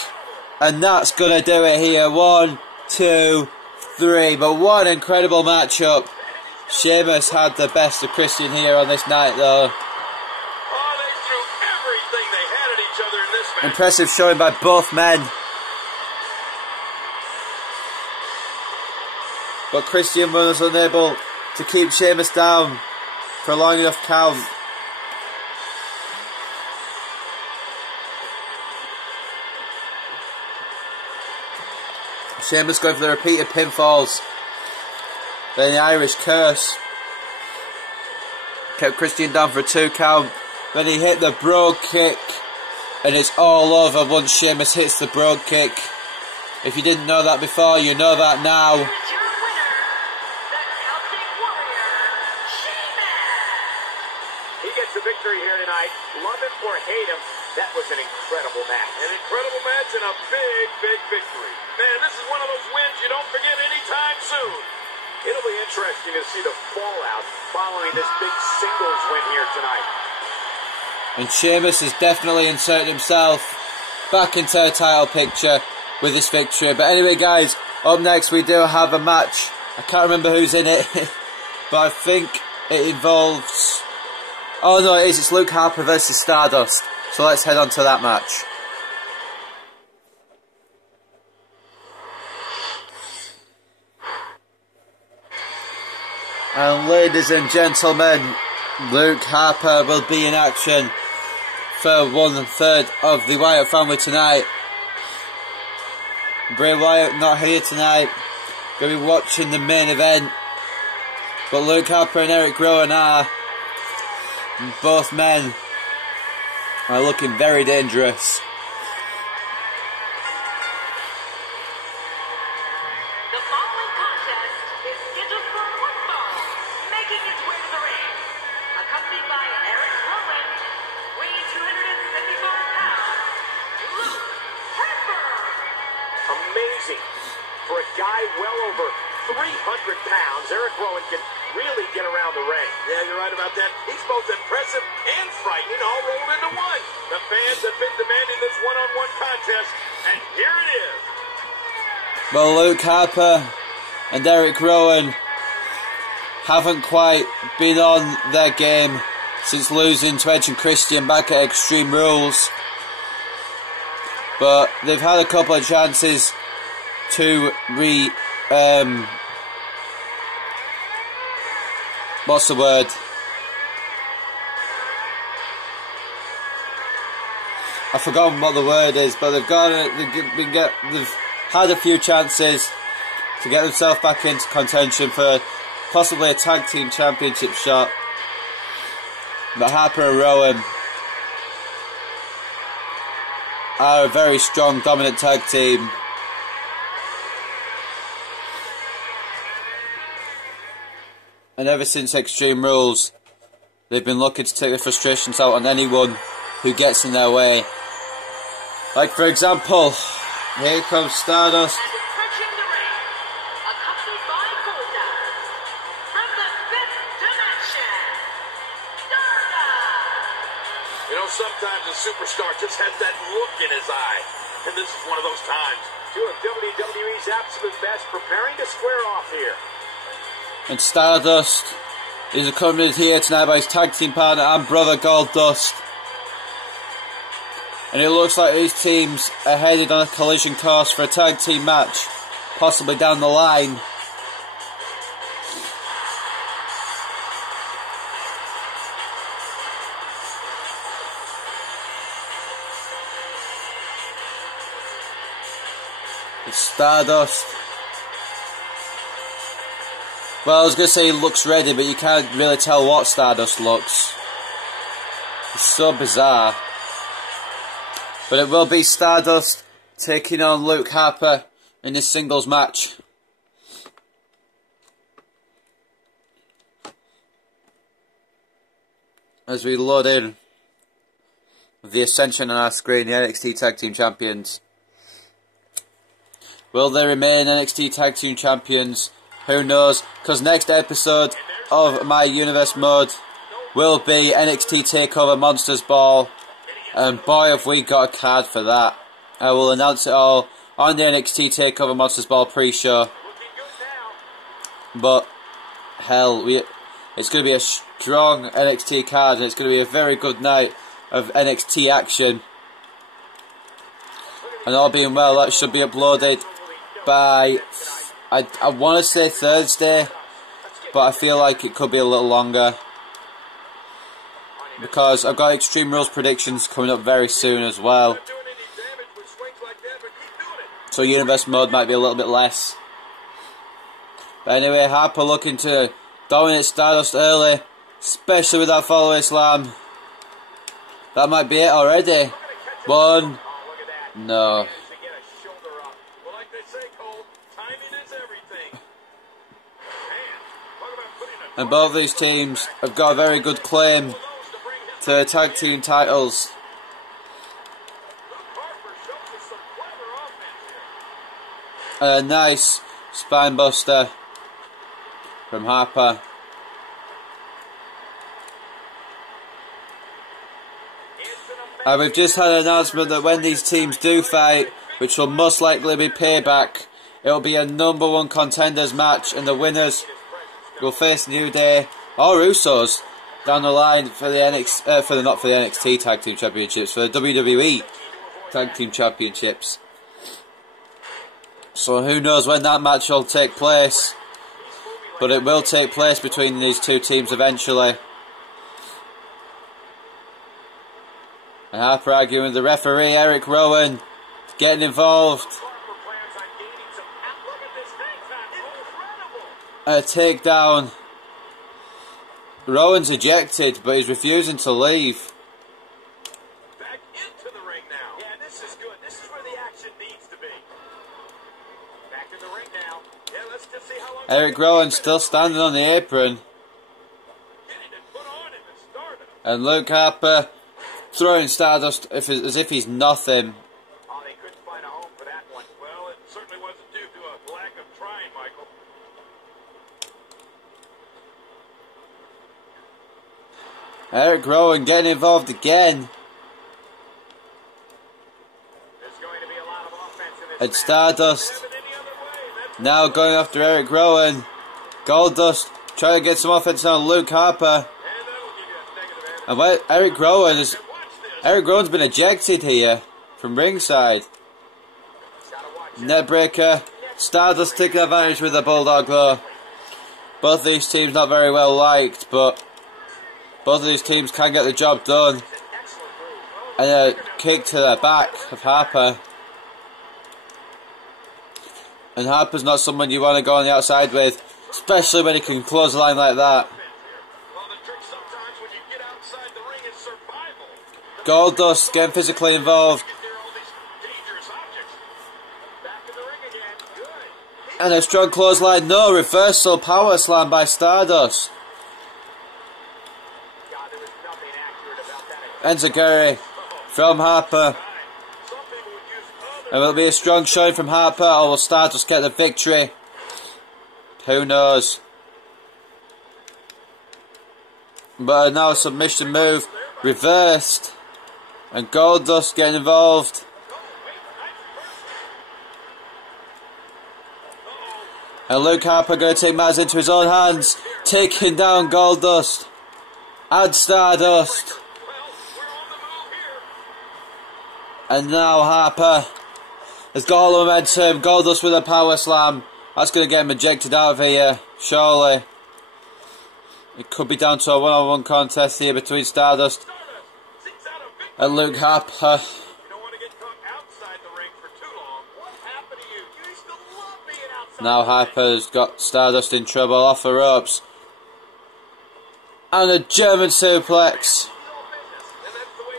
And that's gonna do it here. 1, 2, 3. But what an incredible matchup. Sheamus had the best of Christian here on this night though. Impressive showing by both men. But Christian was unable to keep Sheamus down for a long enough count. Sheamus going for the repeated pinfalls. Then the Irish curse. Kept Christian down for a 2 count. Then he hit the brogue kick. And it's all over once Sheamus hits the brogue kick. If you didn't know that before, you know that now. Here's your winner, the Celtic Warrior, Sheamus. He gets the victory here tonight. Love him or hate him, that was an incredible match. An incredible match and a big, big victory. Man, this is one of those wins you don't forget anytime soon. It'll be interesting to see the fallout following this big singles win here tonight. And Sheamus has definitely inserted himself back into the title picture with this victory. But anyway guys, up next we do have a match. I can't remember who's in it. But I think it involves... Oh no, it is. It's Luke Harper versus Stardust. So let's head on to that match. And ladies and gentlemen, Luke Harper will be in action for 1/3 of the Wyatt family tonight. Bray Wyatt not here tonight. Going to be watching the main event. But Luke Harper and Eric Rowan are. And both men are looking very dangerous. The following contest is scheduled for one fall, making its way to the ring. Accompanied by Eric Rowan, weighing 275 pounds, Luke Harper. Amazing. For a guy well over 300 pounds, Eric Rowan can really get around the ring. Yeah, you're right about that. He's both impressive and frightening, all rolled into one. The fans have been demanding this one-on-one contest, and here it is. Well, Luke Harper and Eric Rowan haven't quite been on their game since losing to Edge and Christian back at Extreme Rules. But they've had a couple of chances to what's the word? I've forgotten what the word is, but they've had a few chances to get themselves back into contention for possibly a tag team championship shot. But Harper and Rowan are a very strong, dominant tag team. And ever since Extreme Rules, they've been looking to take their frustrations out on anyone who gets in their way. Like, for example, here comes Stardust. Approaching the ring, accompanied by Contender, from the fifth dimension, Stardust. You know, sometimes a superstar just has that look in his eye. And this is one of those times. Two of WWE's absolute best preparing to square off here. And Stardust is accompanied here tonight by his tag team partner and brother Goldust. And it looks like these teams are headed on a collision course for a tag team match, possibly down the line. It's Stardust. Well, I was going to say he looks ready, but you can't really tell what Stardust looks. It's so bizarre. But it will be Stardust taking on Luke Harper in this singles match. As we load in with the Ascension on our screen, the NXT Tag Team Champions. Will they remain NXT Tag Team Champions? Who knows? Because next episode of my Universe Mode will be NXT TakeOver Monsters Ball. And boy, have we got a card for that. I will announce it all on the NXT TakeOver Monsters Ball pre-show. But, hell, it's going to be a strong NXT card, and it's going to be a very good night of NXT action. And all being well, that should be uploaded by, I want to say Thursday, but I feel like it could be a little longer. Because I've got Extreme Rules predictions coming up very soon as well. So Universe Mode might be a little bit less. But anyway, Harper looking to dominate Stardust early, especially with that follow-away slam. That might be it already. One. No. And both these teams have got a very good claim to the tag team titles. A nice spine buster from Harper. And we've just had an announcement that when these teams do fight, which will most likely be Payback, it'll be a #1 contenders match, and the winners will face New Day or Usos down the line for the not for the NXT Tag Team Championships, for the WWE Tag Team Championships. So who knows when that match will take place, but it will take place between these two teams eventually. And Harper arguing with the referee, Eric Rowan, getting involved. A takedown. Rowan's ejected, but he's refusing to leave. Back into the ring now. Yeah, this is good. This is where the action needs to be. Back in the ring now. Yeah, let's just see how long. Eric Rowan still standing on the apron. And Luke Harper throwing Stardust as if he's nothing. Oh, they couldn't find a home for that one. Well, it certainly wasn't due to a lack of trying, Michael. Eric Rowan getting involved again. There's going to be a lot of offense in this And Stardust now going after Eric Rowan. Goldust trying to get some offense on Luke Harper. And Eric Rowan's been ejected here from ringside. Neckbreaker Stardust taking advantage with the Bulldog though. Both of these teams not very well liked, but both of these teams can get the job done. And a kick to the back of Harper. And Harper's not someone you want to go on the outside with, especially when he can close the line like that. Goldust getting physically involved. And a strong clothesline, no, reversal power slam by Stardust. Enziguri from Harper. And will it be a strong showing from Harper, or will Stardust get the victory? Who knows? But now a submission move reversed. And Goldust getting involved. And Luke Harper going to take matters into his own hands, taking down Goldust and Stardust. And now Harper has got all the momentum. Goldust with a power slam. That's going to get him ejected out of here, surely. It could be down to a one-on-one contest here between Stardust and Luke Harper. Now Harper's got Stardust in trouble off the ropes. And a German suplex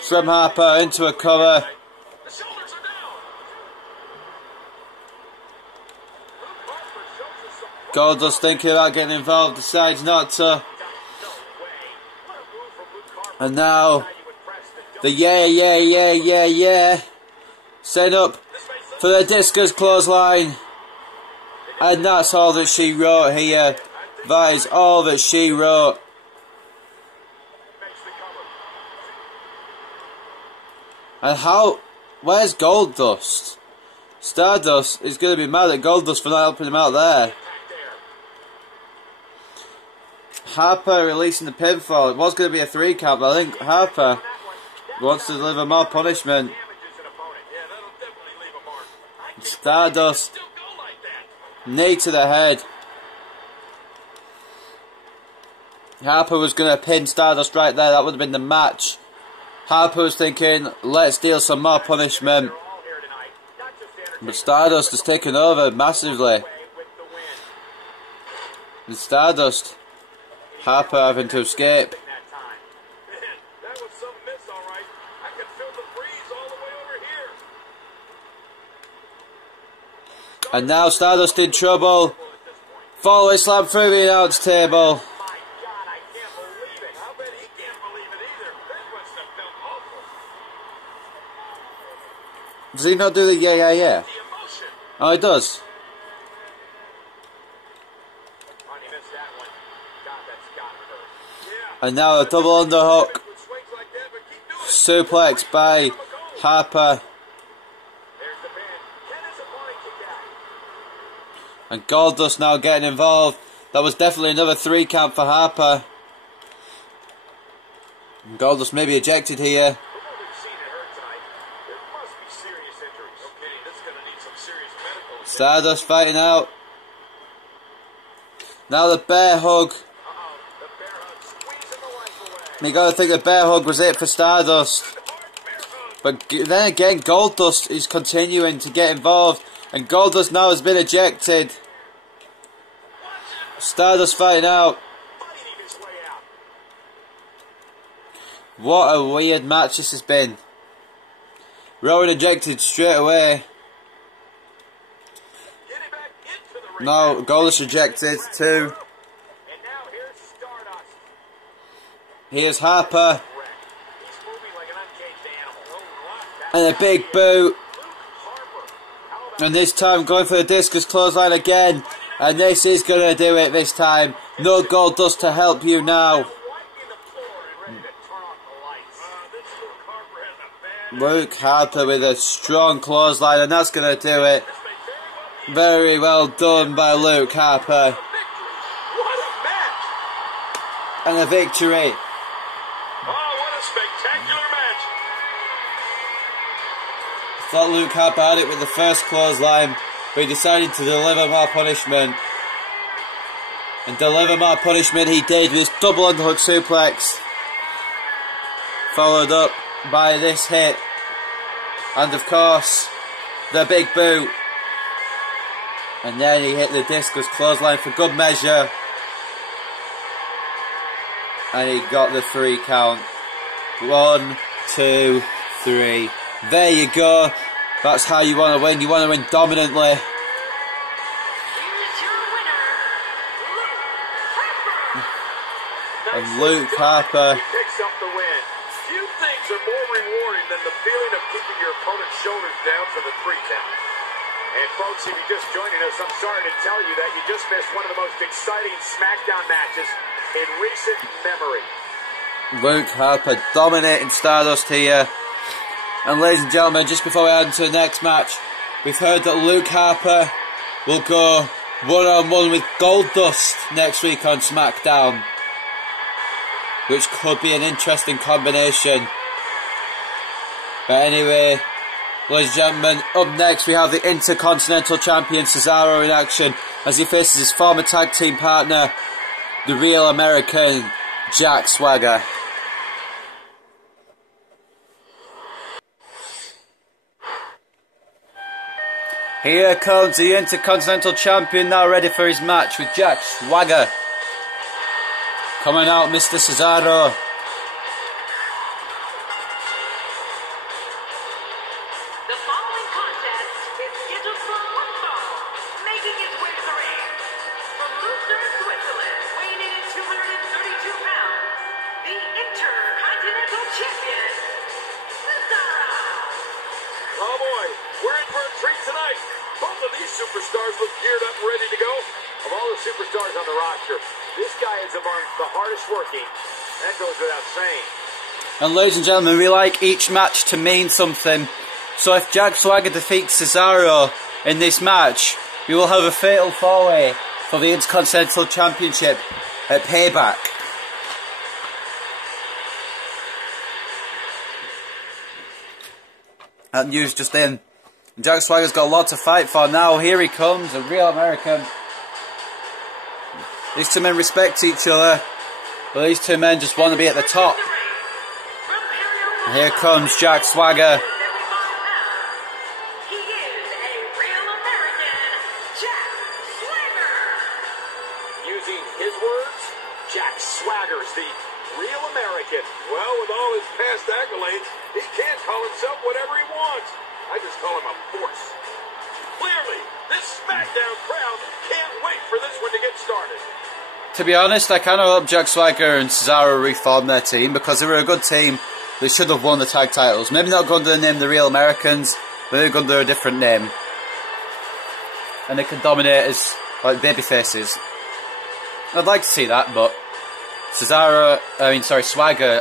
from Harper into a cover. Goldust thinking about getting involved, decides not to. And now the yeah. Set up for the discus clothesline. And that's all that she wrote here. That is all that she wrote. And where's Goldust? Stardust is going to be mad at Goldust for not helping him out there. Harper releasing the pinfall. It was going to be a 3 count, but I think Harper wants to deliver more punishment. Stardust. Knee to the head. Harper was going to pin Stardust right there. That would have been the match. Harper was thinking, let's deal some more punishment. But Stardust has taken over massively. And Stardust, Harper having to escape. And now Stardust in trouble. Follow slam through the announce table. Does he not do the yeah? Oh, he does. And now a double underhook. Suplex by Harper. And Goldust now getting involved. That was definitely another 3 count for Harper. And Goldust may be ejected here. Stardust fighting out. Now the bear hug. You gotta think the bear hug was it for Stardust. But then again, Goldust is continuing to get involved. And Goldust now has been ejected. Stardust fighting out. What a weird match this has been. Rowan ejected straight away. No, Goldust ejected too. Here's Harper. And a big boot. And this time going for the discus clothesline again. And this is going to do it this time. No Goldust to help you now. Luke Harper with a strong clothesline, and that's going to do it. Very well done by Luke Harper. And a victory. Thought Luke Harper had it with the first clothesline, but he decided to deliver more punishment. And deliver more punishment he did with his double underhook suplex, followed up by this hit, and of course the big boot, and then he hit the discus clothesline for good measure, and he got the 3 count. 1, 2, 3. There you go. That's how you want to win. You want to win dominantly. And Luke Harper picks up the win. Few things are more rewarding than the feeling of keeping your opponent's shoulders down for the 3 count. And folks, if you're just joining us, I'm sorry to tell you that you just missed one of the most exciting Smackdown matches in recent memory. Luke Harper dominating Stardust here. And ladies and gentlemen, just before we head into the next match, we've heard that Luke Harper will go one-on-one with Goldust next week on Smackdown, which could be an interesting combination. But anyway, ladies and gentlemen, up next we have the Intercontinental Champion Cesaro in action as he faces his former tag team partner, the Real American Jack Swagger. Here comes the Intercontinental Champion, now ready for his match with Jack Swagger. Coming out, Mr. Cesaro. The following contest is scheduled for one fall, making his way to the ring. From Lucerne, Switzerland, weighing in at 232 pounds, the Intercontinental Champion, Cesaro. Oh boy, we're in for a treat tonight. Both of these superstars look geared up and ready to go. Of all the superstars on the roster, this guy is among the hardest working. That goes without saying. And ladies and gentlemen, we like each match to mean something. So if Jack Swagger defeats Cesaro in this match, we will have a fatal 4-way for the Intercontinental Championship at Payback. That news just in. Jack Swagger's got a lot to fight for now. Here he comes, a Real American. These two men respect each other, but these two men just want to be at the top. And here comes Jack Swagger. He is a Real American, Jack Swagger. Using his words, Jack Swagger's the Real American. Well, with all his past accolades, he can't call himself whatever he wants. I just call him a force. Clearly, this Smackdown crowd can't wait for this one to get started. To be honest, I kind of hope Jack Swagger and Cesaro reform their team, because they were a good team. They should have won the tag titles. Maybe not go under the name The Real Americans, but maybe go under a different name. And they can dominate as like baby faces. I'd like to see that, but Swagger,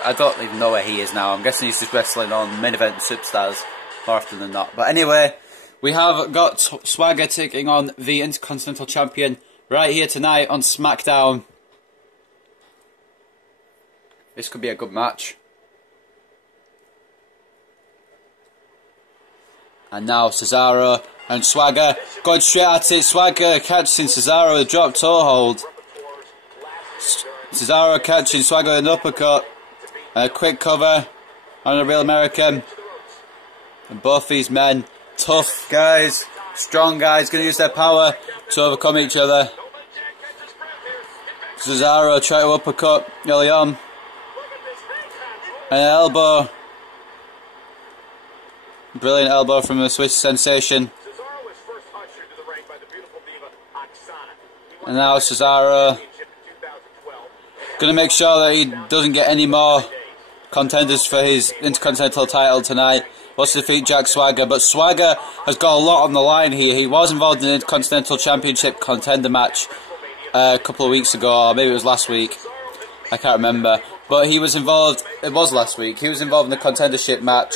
I don't even know where he is now. I'm guessing he's just wrestling on main event Superstars more often than not. But anyway, we have got Swagger taking on the Intercontinental Champion right here tonight on Smackdown. This could be a good match. And now Cesaro and Swagger going straight at it. Swagger catching Cesaro with a drop toe hold. Cesaro catching Swagger with an uppercut. And a quick cover on a Real American. And both these men, tough guys, strong guys, going to use their power to overcome each other. Cesaro try to uppercut early on. And an elbow. Brilliant elbow from the Swiss sensation. And now Cesaro going to make sure that he doesn't get any more contenders for his Intercontinental title tonight. Wants to defeat Jack Swagger, but Swagger has got a lot on the line here. He was involved in the Intercontinental Championship Contender match a couple of weeks ago, or maybe it was last week. I can't remember. But he was involved, it was last week, he was involved in the Contendership match,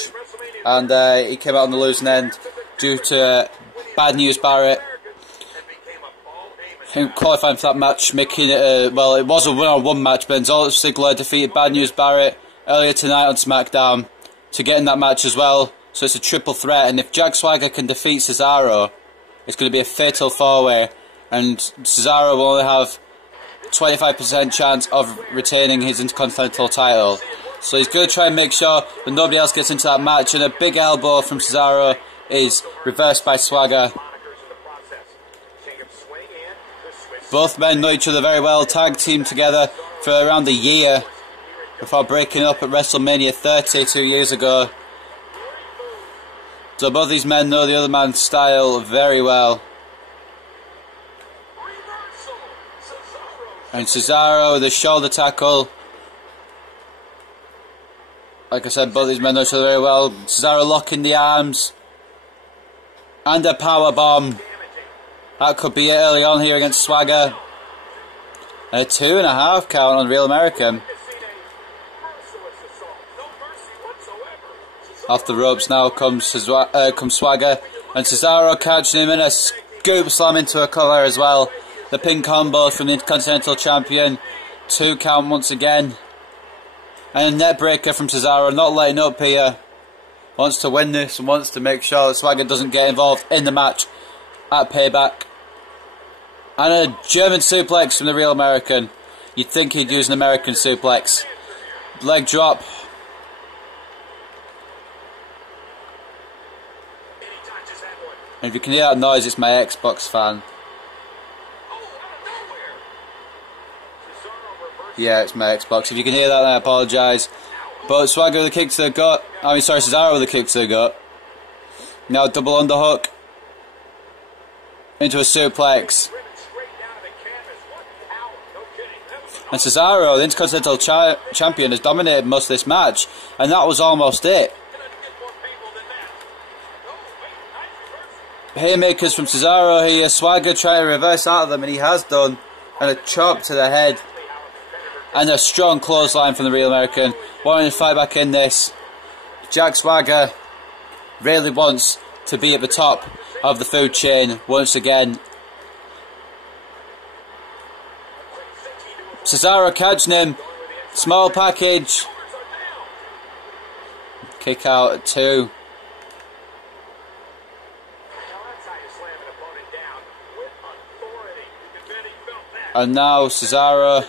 and he came out on the losing end due to Bad News Barrett. Him qualifying for that match, making it well, it was a one-on-one match, but Dolph Ziggler defeated Bad News Barrett earlier tonight on SmackDown to get in that match as well. So it's a triple threat, and if Jack Swagger can defeat Cesaro, it's going to be a fatal 4-way, and Cesaro will only have 25% chance of retaining his Intercontinental title. So he's going to try and make sure that nobody else gets into that match, and a big elbow from Cesaro is reversed by Swagger. Both men know each other very well, tag teamed together for around a year before breaking up at WrestleMania 30 2 years ago. So both these men know the other man's style very well. And Cesaro with a shoulder tackle. Like I said, both these men know each other very well. Cesaro locking the arms. And a power bomb. That could be it early on here against Swagger. And a 2.5 count on Real American. Off the ropes now comes Swagger. And Cesaro catching him in a scoop slam into a cover as well. The pin combo from the Intercontinental Champion. 2 count once again. And a net breaker from Cesaro, not letting up here. Wants to win this and wants to make sure that Swagger doesn't get involved in the match at Payback. And a German suplex from the Real American. You'd think he'd use an American suplex. Leg drop. And if you can hear that noise, it's my Xbox fan. Yeah, it's my Xbox. If you can hear that, then I apologise. But Swagger with a kick to the gut. Cesaro with a kick to the gut. Now double underhook. Into a suplex. And Cesaro, the Intercontinental Champion, has dominated most of this match. And that was almost it. Haymakers from Cesaro here. Swagger trying to reverse out of them, and he has done. And a chop to the head. And a strong clothesline from the Real American. Wanting to fight back in this. Jack Swagger really wants to be at the top of the food chain once again. Cesaro catching him. Small package. Kick out at 2. And now Cesaro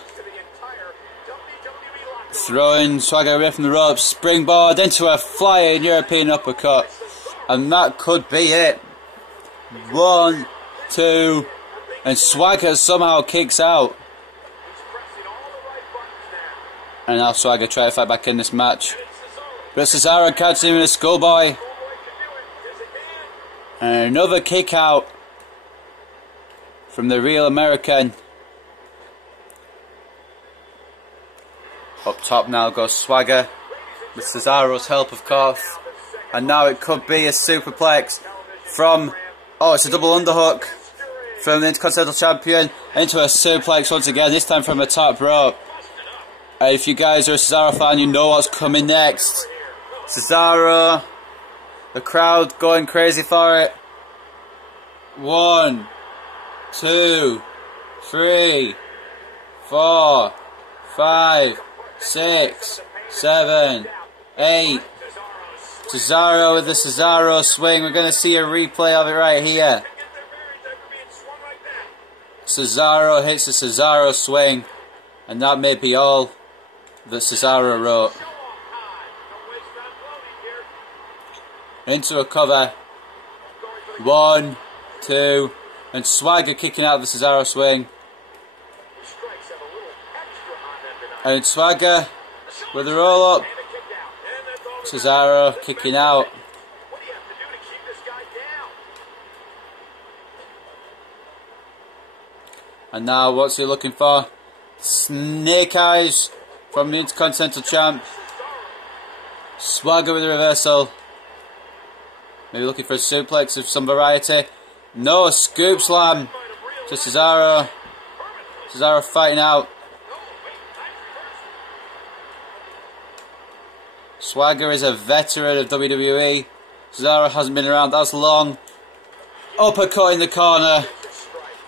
throwing Swagger away from the ropes, springboard into a flying European uppercut, and that could be it. 1, 2, and Swagger somehow kicks out. And now Swagger try to fight back in this match, but Cesaro catches him in a schoolboy, and another kick out from the Real American. Up top now goes Swagger, with Cesaro's help of course. And now it could be a superplex from, it's a double underhook from the Intercontinental Champion into a suplex once again, this time from the top rope. If you guys are a Cesaro fan, you know what's coming next. Cesaro, the crowd going crazy for it. 1, 2, 3, 4, 5, 6, 7, 8. Cesaro with the Cesaro swing. We're going to see a replay of it right here. Cesaro hits the Cesaro swing. And that may be all that Cesaro wrote. Into a cover. 1, 2. And Swagger kicking out of the Cesaro swing. And Swagger with a roll up. Cesaro kicking out. And now what's he looking for? Snake eyes from the Intercontinental Champ. Swagger with a reversal. Maybe looking for a suplex of some variety. No, scoop slam to Cesaro. Cesaro fighting out. Swagger is a veteran of WWE. Cesaro hasn't been around as long. Uppercut in the corner.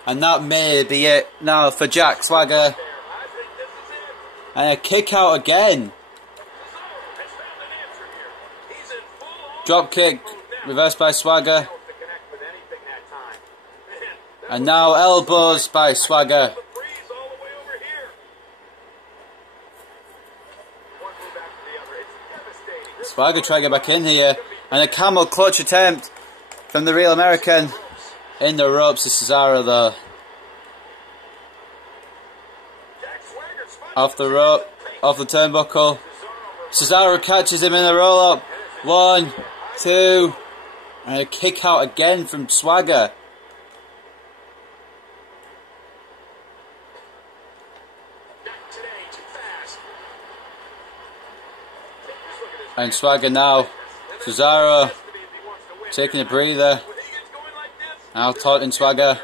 And that may be it now for Jack Swagger. And a kick out again. Drop kick. Reversed by Swagger. And now elbows by Swagger. Swagger trying to get back in here. And a camel clutch attempt from the Real American. In the ropes to Cesaro though. Off the rope, off the turnbuckle. Cesaro catches him in the roll up. 1, 2, and a kick out again from Swagger. And Swagger now. Cesaro taking a breather. Now taunting Swagger.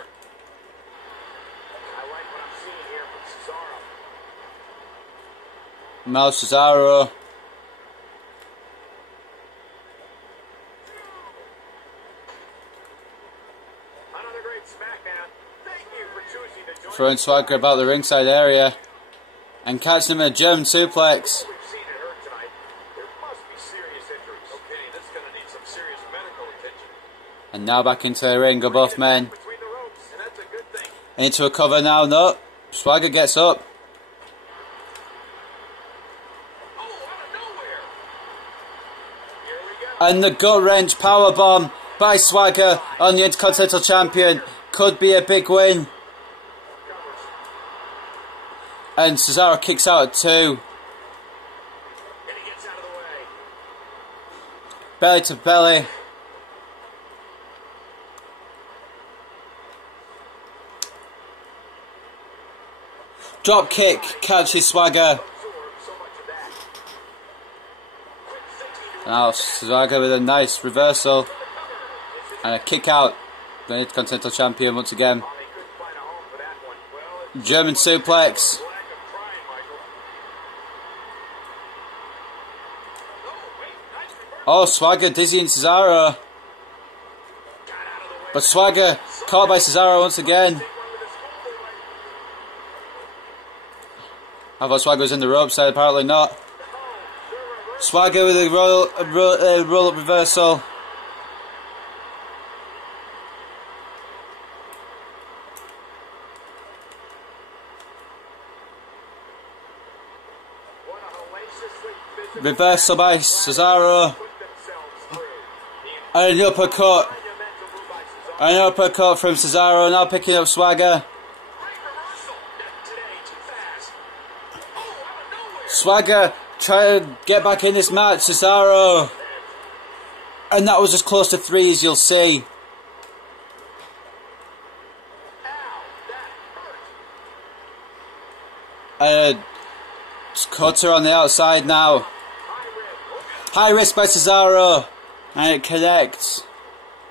Now Cesaro. Another great Smackdown. Thank you for choosing to join. Throwing Swagger about the ringside area. And catching him in a German suplex. We've seen it hurt tonight. There must be serious injuries. Okay, this is going to need some serious medical attention. And now back into the ring, go both men. Between the ropes, and that's a good thing. Into a cover now, no. Swagger gets up. And the gut wrench powerbomb by Swagger on the Intercontinental Champion. Could be a big win. And Cesaro kicks out at 2. And he gets out of the way. Belly to belly. Drop kick catches Swagger. Now Swagger with a nice reversal and a kick out. The Intercontinental Champion once again. German suplex. Oh, Swagger dizzying Cesaro. But Swagger caught by Cesaro once again. I thought Swagger was in the ropes side, apparently not. Swagger with a roll-up reversal. Reversal by Cesaro. And an uppercut. An uppercut from Cesaro, now picking up Swagger. Swagger trying to get back in this match, Cesaro. And that was as close to 3 as you'll see. Cutter on the outside now. High risk by Cesaro. And it connects.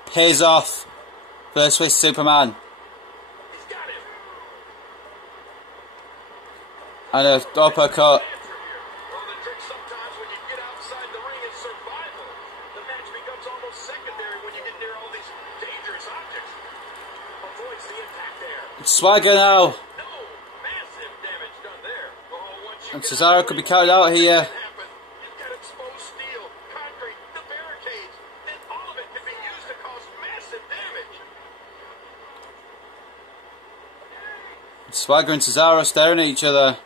Pays off for the Swiss Superman. And an uppercut. Swagger now. And Cesaro could be carried out here. Swagger and Cesaro staring at each other.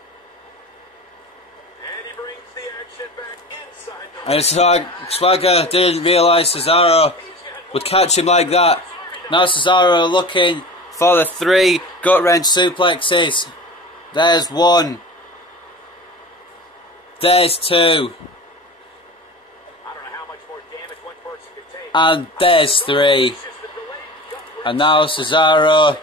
And Swagger didn't realise Cesaro would catch him like that. Now Cesaro looking for the 3 gut wrench suplexes. There's 1. There's 2. And there's 3. And now Cesaro.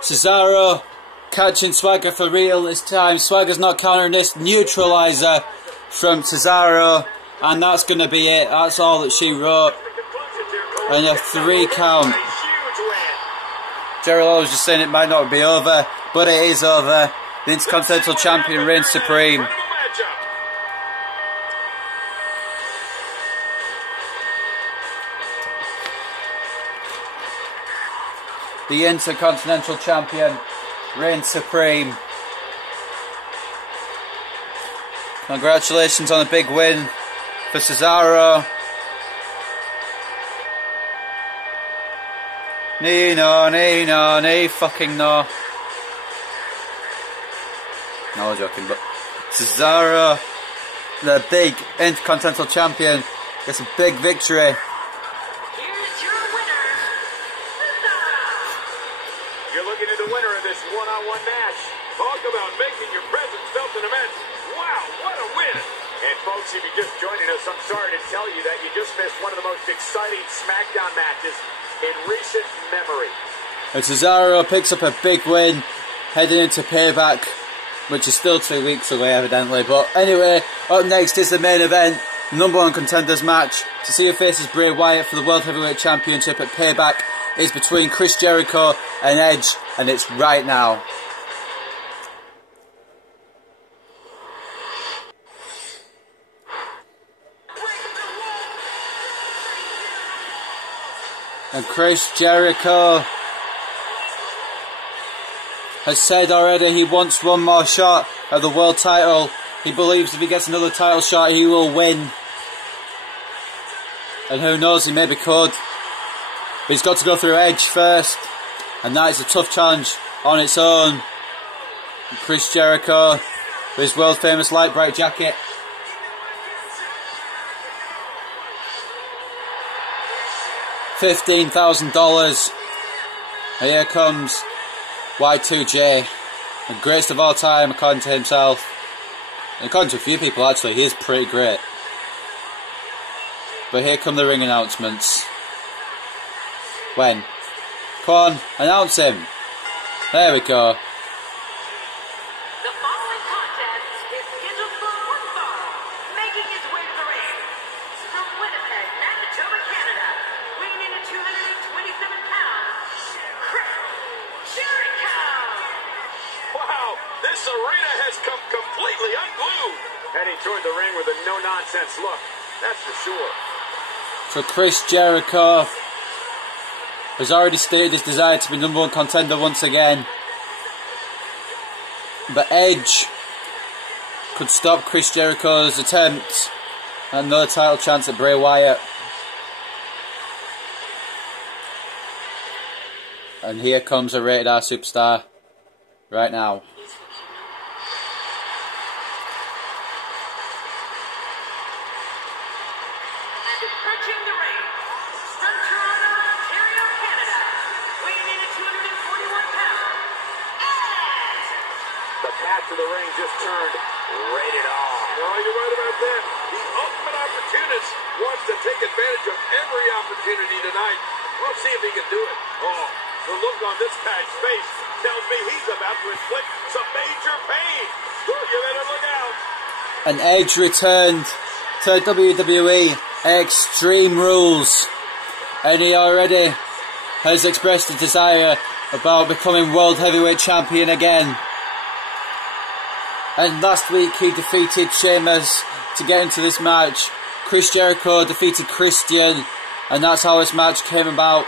Cesaro catching Swagger for real this time. Swagger's not countering this. Neutralizer from Cesaro. And that's going to be it. That's all that she wrote. And a 3 count. Jericho was just saying it might not be over, but it is over. The Intercontinental Champion reigns supreme. The Intercontinental Champion reigns supreme. Congratulations on a big win for Cesaro. Knee fucking no. No, I'm joking, but Cesaro, the big Intercontinental Champion, gets a big victory. Here's your winner, Cesaro. You're looking at the winner of this one-on-one match. Talk about making your presence felt in a match. Wow, what a win! And folks, if you're just joining us, I'm sorry to tell you that you just missed one of the most exciting Smackdown matches in recent memory. And Cesaro picks up a big win, heading into Payback, which is still 2 weeks away evidently. But anyway, up next is the main event, number one contenders match. To see who faces Bray Wyatt for the World Heavyweight Championship at Payback is between Chris Jericho and Edge, and it's right now. And Chris Jericho has said already he wants one more shot at the world title. He believes if he gets another title shot, he will win. And who knows, he maybe could. But he's got to go through Edge first. And that is a tough challenge on its own. And Chris Jericho, with his world famous light bright jacket. $15,000. And here comes Y2J, the greatest of all time according to himself. And according to a few people actually, he is pretty great. But here come the ring announcements. When? Come on, announce him. There we go. The following contest is scheduled for one fall, making his way to the ring. From Winnipeg, Manitoba, Canada, weighing in at 227 pounds, Chris Jericho. Wow, this arena has come completely unglued. Heading toward the ring with a no-nonsense look, that's for sure. So Chris Jericho has already stated his desire to be number one contender once again. But Edge could stop Chris Jericho's attempt at another title chance at Bray Wyatt. And here comes a Rated R superstar right now. Approaching the ring, from Toronto, Ontario, Canada, weighing in at 241 pounds, Edge. The path to the ring just turned rated R. Well, you're right about that. The ultimate opportunist wants to take advantage of every opportunity tonight. We'll see if he can do it. Oh, the look on this guy's face tells me he's about to inflict some major pain. You better look out. And Edge returned to WWE Extreme Rules, and he already has expressed a desire about becoming World Heavyweight Champion again. And last week he defeated Sheamus to get into this match. Chris Jericho defeated Christian, and that's how this match came about.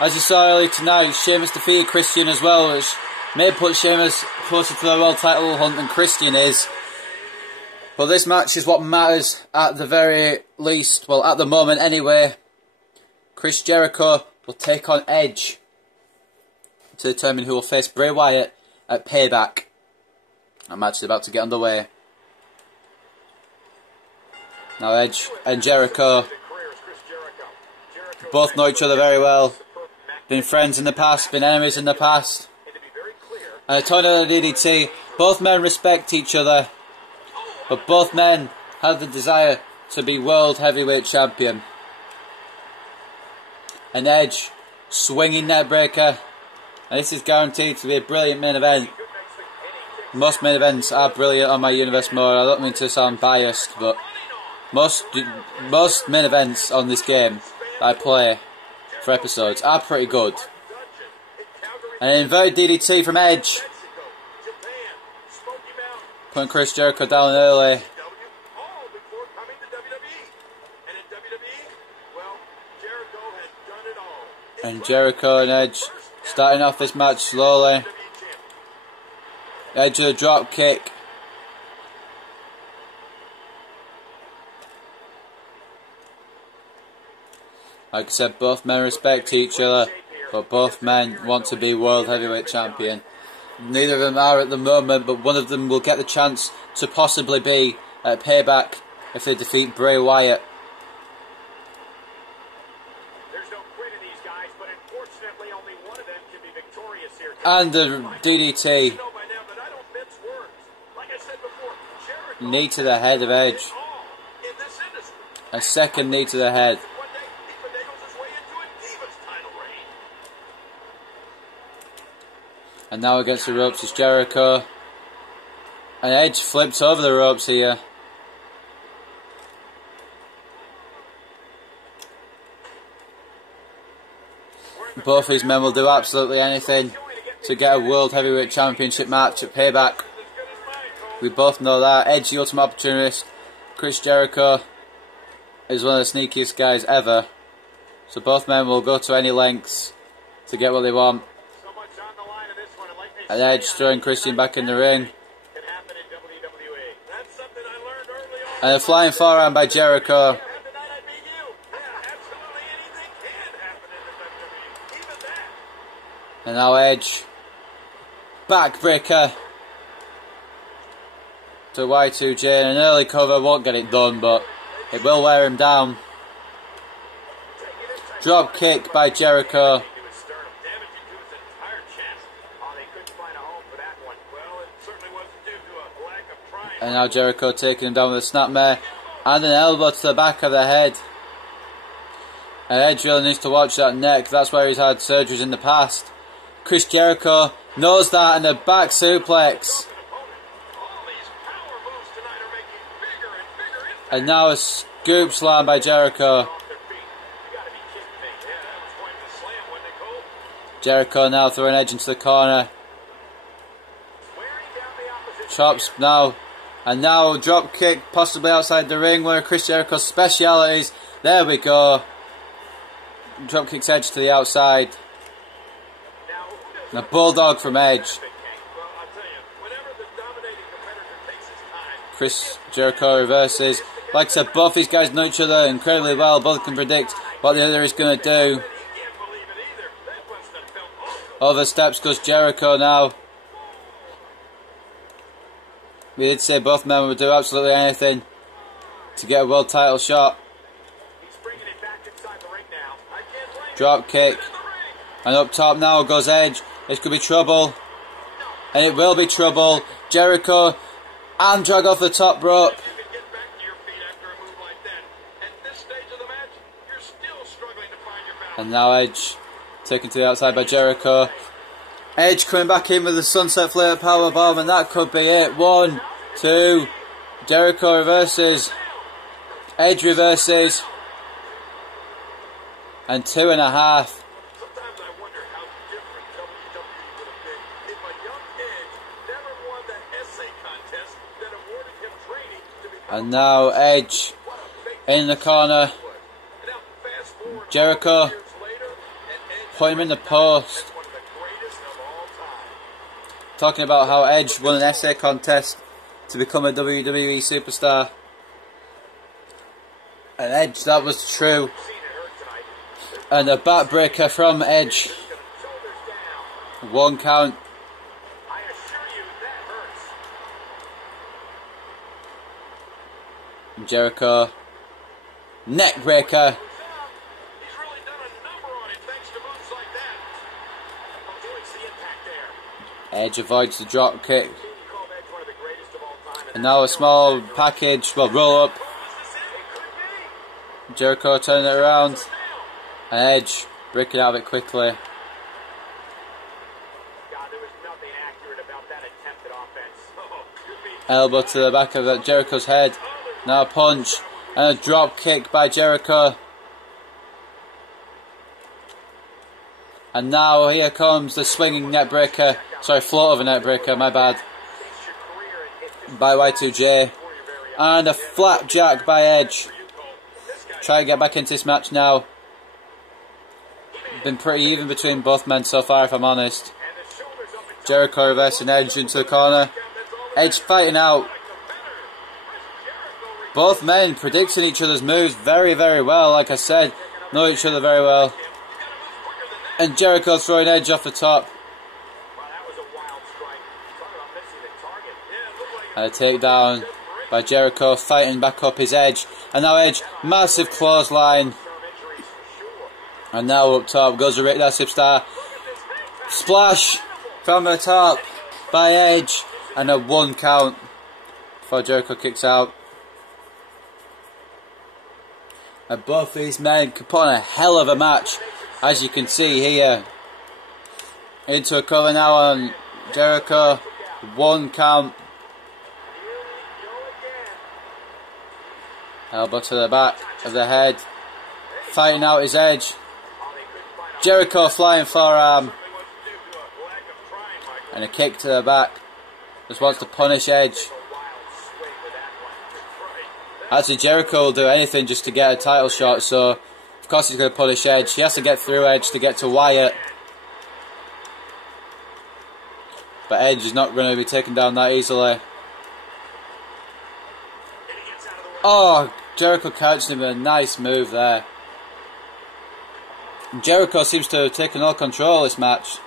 As you saw earlier tonight, Sheamus defeated Christian as well, which may put Sheamus closer to the world title hunt than Christian is. But this match is what matters at the very least. Well, at the moment anyway. Chris Jericho will take on Edge to determine who will face Bray Wyatt at Payback. That match is about to get underway. Now Edge and Jericho both know each other very well. Been friends in the past, been enemies in the past. And a tornado DDT. Both men respect each other. But both men have the desire to be World Heavyweight Champion. And Edge, swinging neckbreaker. And this is guaranteed to be a brilliant main event. Most main events are brilliant on my Universe mode. I don't mean to sound biased, but most main events on this game that I play for episodes are pretty good. And an inverted DDT from Edge, putting Chris Jericho down early. And Jericho and Edge starting off this match slowly. Edge with a drop kick. Like I said, both men respect each other, but both men want to be World Heavyweight Champion. Neither of them are at the moment, but one of them will get the chance to possibly be at Payback if they defeat Bray Wyatt. There's no quit in these guys, but unfortunately only one of them can be victorious here. And the DDT. Knee to the head of Edge. A second knee to the head. And now against the ropes is Jericho. And Edge flips over the ropes here. Both these men will do absolutely anything to get a World Heavyweight Championship match at Payback. We both know that. Edge, the ultimate opportunist. Chris Jericho is one of the sneakiest guys ever. So both men will go to any lengths to get what they want. And Edge throwing Christian back in the ring. And a flying forearm by Jericho. And now Edge. Backbreaker to Y2J, and an early cover won't get it done, but it will wear him down. Drop kick by Jericho. And now Jericho taking him down with a snapmare and an elbow to the back of the head. And Edge really needs to watch that neck. That's where he's had surgeries in the past. Chris Jericho knows that, and a back suplex. And now a scoop slam by Jericho. Jericho now throwing Edge into the corner. Chops now. And now drop kick possibly outside the ring, one of Chris Jericho's specialities. There we go. Drop kicks Edge to the outside. And a bulldog from Edge. Chris Jericho reverses. Like I said, both these guys know each other incredibly well. Both can predict what the other is going to do. Over steps goes Jericho now. We did say both men would do absolutely anything to get a world title shot. Drop kick. And up top now goes Edge. This could be trouble. And it will be trouble. Jericho and drag off the top rope. And now Edge taken to the outside by Jericho. Edge coming back in with the sunset flare powerbomb, and that could be it. 1, 2. Jericho reverses. Edge reverses. And 2.5. And now Edge in the corner. Jericho put him in the post. Talking about how Edge won an essay contest to become a WWE superstar. And Edge, that was true. And a backbreaker from Edge. 1 count. Jericho. Neckbreaker. Edge avoids the drop kick. And now a small package, well, roll up. Jericho turning it around. And Edge breaking out of it quickly. Elbow to the back of Jericho's head. Now a punch. And a drop kick by Jericho. And now here comes the swinging neckbreaker. Sorry, float over neckbreaker, my bad. By Y2J. And a flapjack by Edge. Try to get back into this match now. Been pretty even between both men so far, if I'm honest. Jericho reversing Edge into the corner. Edge fighting out. Both men predicting each other's moves very, very well. Like I said, know each other very well. And Jericho throwing Edge off the top. And a takedown by Jericho, fighting back up his Edge. And now Edge, massive clothesline. And now up top goes the Rated R Superstar. Splash from the top by Edge. And a 1 count before Jericho kicks out. And both these men can put on a hell of a match, as you can see here. Into a cover now on Jericho. 1 count. Elbow to the back of the head. Fighting out his Edge. Jericho flying forearm. And a kick to the back. Just wants to punish Edge. Actually, Jericho will do anything just to get a title shot, so of course he's going to punish Edge. He has to get through Edge to get to Wyatt. But Edge is not going to be taken down that easily. Oh, Jericho catched him, a nice move there. Jericho seems to have taken all control of this match.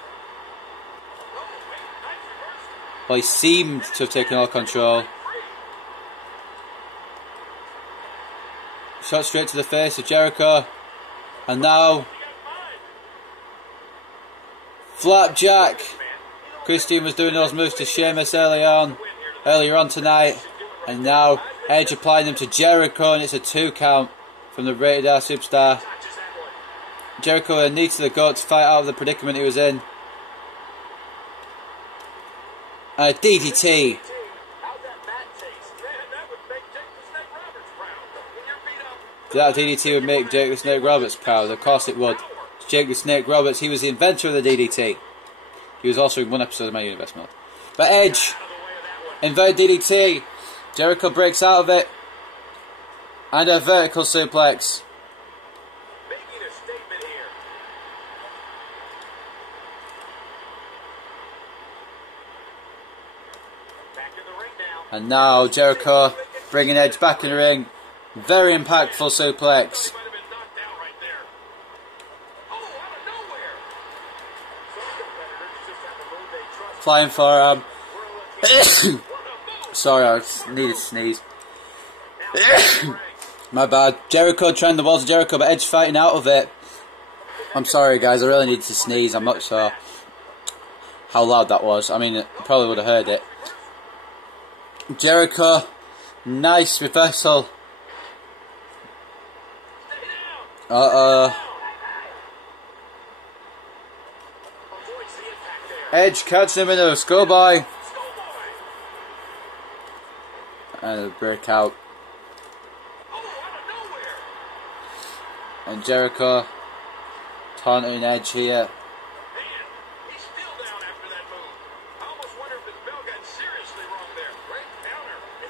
Well, he seemed to have taken all control. Shot straight to the face of Jericho. And now Flapjack. Christian was doing those moves to Sheamus earlier on tonight. And now Edge applying them to Jericho, and it's a 2 count from the Rated R Superstar. Jericho a knee to the gut to fight out of the predicament he was in. And a DDT. That DDT would make Jake the Snake Roberts proud. Of course it would. Jake the Snake Roberts, he was the inventor of the DDT. He was also in one episode of My Universe Mode. But Edge, invert DDT. Jericho breaks out of it. And a vertical suplex. Making a statement here. Back in the ring now. And now Jericho bringing Edge back in the ring. Very impactful suplex. Flying forearm. Sorry, I needed to sneeze. My bad. Jericho trying the walls of Jericho, but Edge fighting out of it. I'm sorry guys, I really needed to sneeze. I'm not sure how loud that was. I mean, you probably would have heard it. Jericho, nice reversal. Edge catching him into a schoolboy. And a breakout. And Jericho taunting Edge here.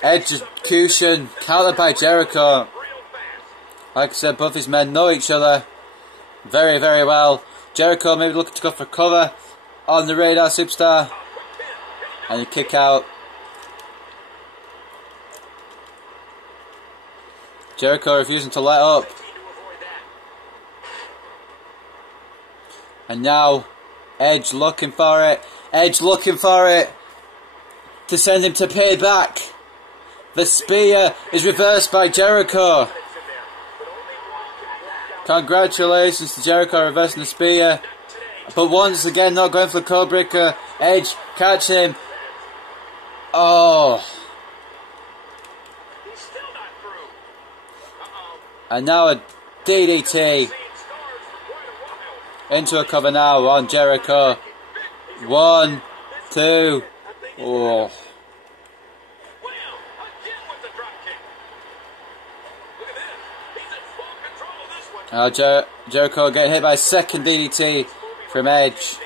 Edge execution, countered by Jericho. Like I said, both his men know each other very, very well. Jericho maybe looking to go for cover on the Rated R Superstar. And a kick out. Jericho refusing to let up. And now Edge looking for it. Edge looking for it to send him to payback. The spear is reversed by Jericho. Congratulations to Jericho reversing the spear. But once again not going for the codebreaker. Edge catching him. Oh. And now a DDT. Into a cover now on Jericho. 1, 2. Oh. Jericho getting hit by a second DDT from Edge.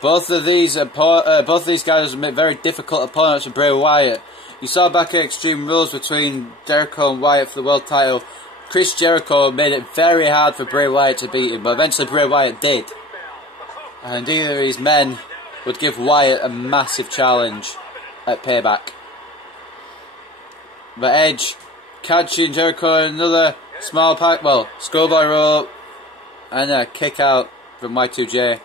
Both of these guys are very difficult opponents for Bray Wyatt. You saw back at Extreme Rules between Jericho and Wyatt for the world title. Chris Jericho made it very hard for Bray Wyatt to beat him, but eventually Bray Wyatt did. And either of these men would give Wyatt a massive challenge at Payback. But Edge Catching Jericho, another small pack, well, schoolboy rope, and a kick out from Y2J.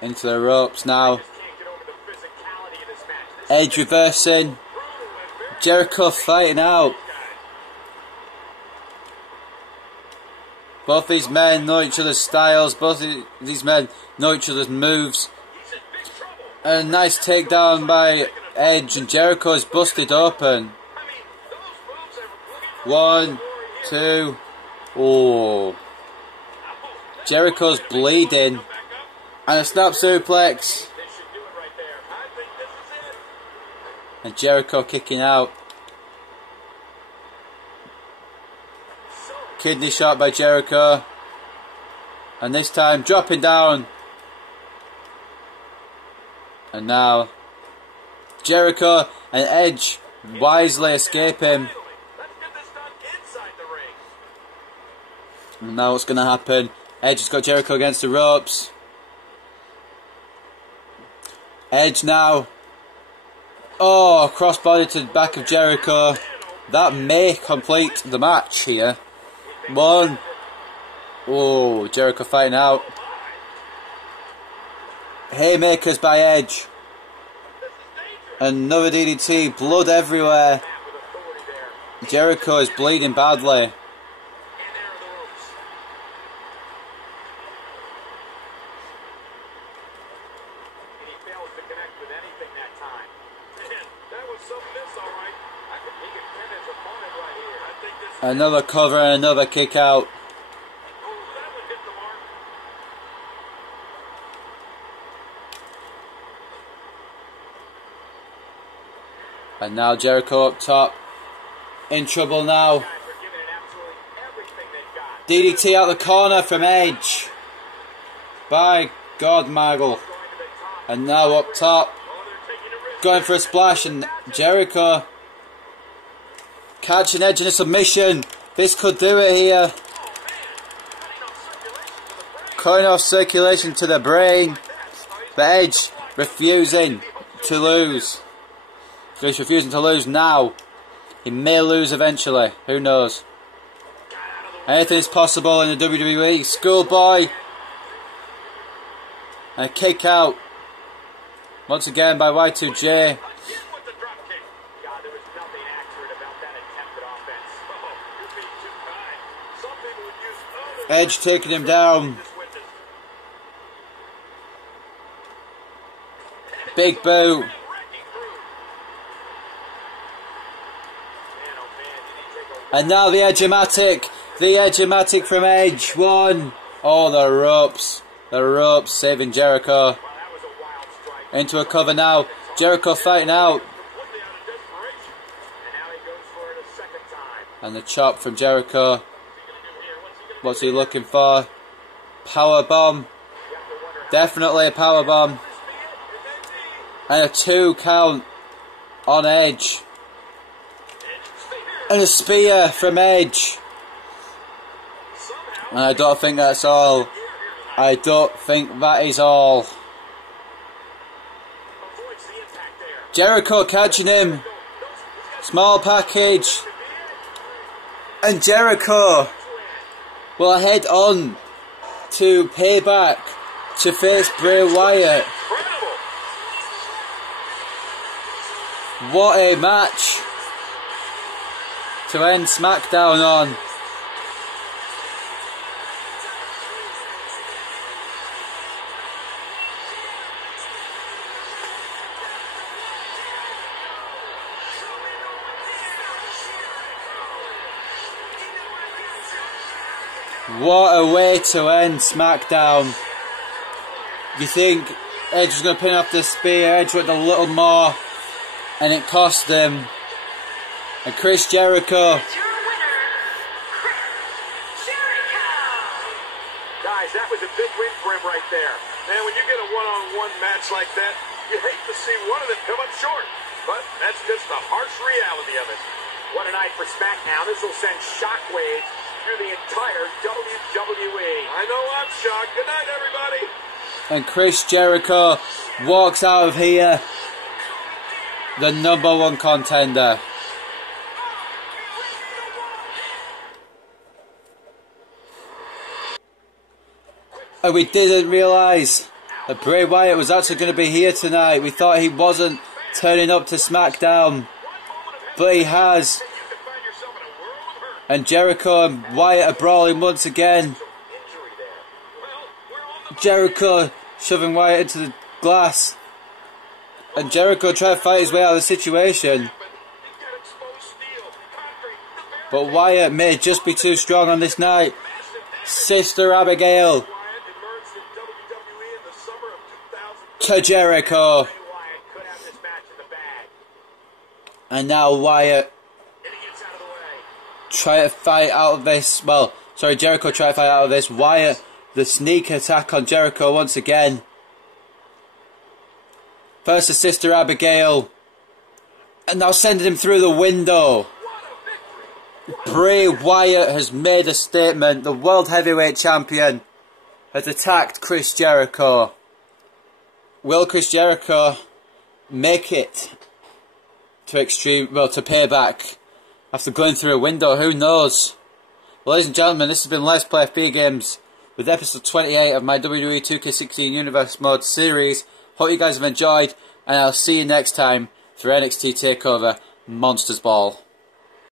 Into the ropes now. Edge reversing. Jericho fighting out. Both these men know each other's styles. Both these men know each other's moves. A nice takedown by Edge, and Jericho is busted open. 1, 2. Oh. Jericho's bleeding. And a snap suplex. And Jericho kicking out. Kidney shot by Jericho. And this time dropping down. And now Jericho and Edge wisely escape him. And now what's going to happen? Edge has got Jericho against the ropes. Edge now. Oh, crossbody to the back of Jericho. That may complete the match here. 1. Oh, Jericho fighting out. Haymakers by Edge. Another DDT. Blood everywhere. Jericho is bleeding badly. Another cover and another kick out. And now Jericho up top. In trouble now. DDT out the corner from Edge. By God, Maggle. And now up top. Going for a splash, and Jericho catching Edge in a submission. This could do it here. Cutting off circulation to the brain. But Edge refusing to lose. He's refusing to lose now. He may lose eventually. Who knows? Anything is possible in the WWE. Schoolboy. And a kick out. Once again by Y2J. Edge taking him down. Big boot. And now the Edge-o-matic. The Edge-o-matic from Edge. 1. Oh, the ropes. The ropes saving Jericho. Into a cover now. Jericho fighting out. And the chop from Jericho. What's he looking for? Power bomb. Definitely a power bomb. And a 2 count on Edge. And a spear from Edge. And I don't think that's all. I don't think that is all. Jericho catching him. Small package. And Jericho will head on to Payback to face Bray Wyatt. What a match to end Smackdown on. What a way to end Smackdown. You think Edge was going to pin off the spear, Edge went a little more, and it cost him. And Chris Jericho. Guys, that was a big win for him right there. Man, when you get a one-on-one match like that, you hate to see one of them come up short. But that's just the harsh reality of it. What a night for Smackdown. This will send shockwaves through the entire WWE. I know I'm shocked. Good night, everybody. And Chris Jericho walks out of here the #1 contender. And we didn't realise that Bray Wyatt was actually going to be here tonight. We thought he wasn't turning up to Smackdown, but he has. And Jericho and Wyatt are brawling once again. Jericho shoving Wyatt into the glass. And Jericho trying to fight his way out of the situation. But Wyatt may just be too strong on this night. Sister Abigail to Jericho. And now Wyatt try to fight out of this. Well, sorry, Jericho try to fight out of this. Wyatt, the sneak attack on Jericho once again. First to Sister Abigail. And now sending him through the window. Bray Wyatt has made a statement. The World Heavyweight Champion has attacked Chris Jericho. Will Chris Jericho make it to to Payback after going through a window? Who knows? Well, ladies and gentlemen, this has been Let's Play FB Games with episode 28 of my WWE 2K16 Universe Mode series. Hope you guys have enjoyed, and I'll see you next time for NXT TakeOver Monsters Ball.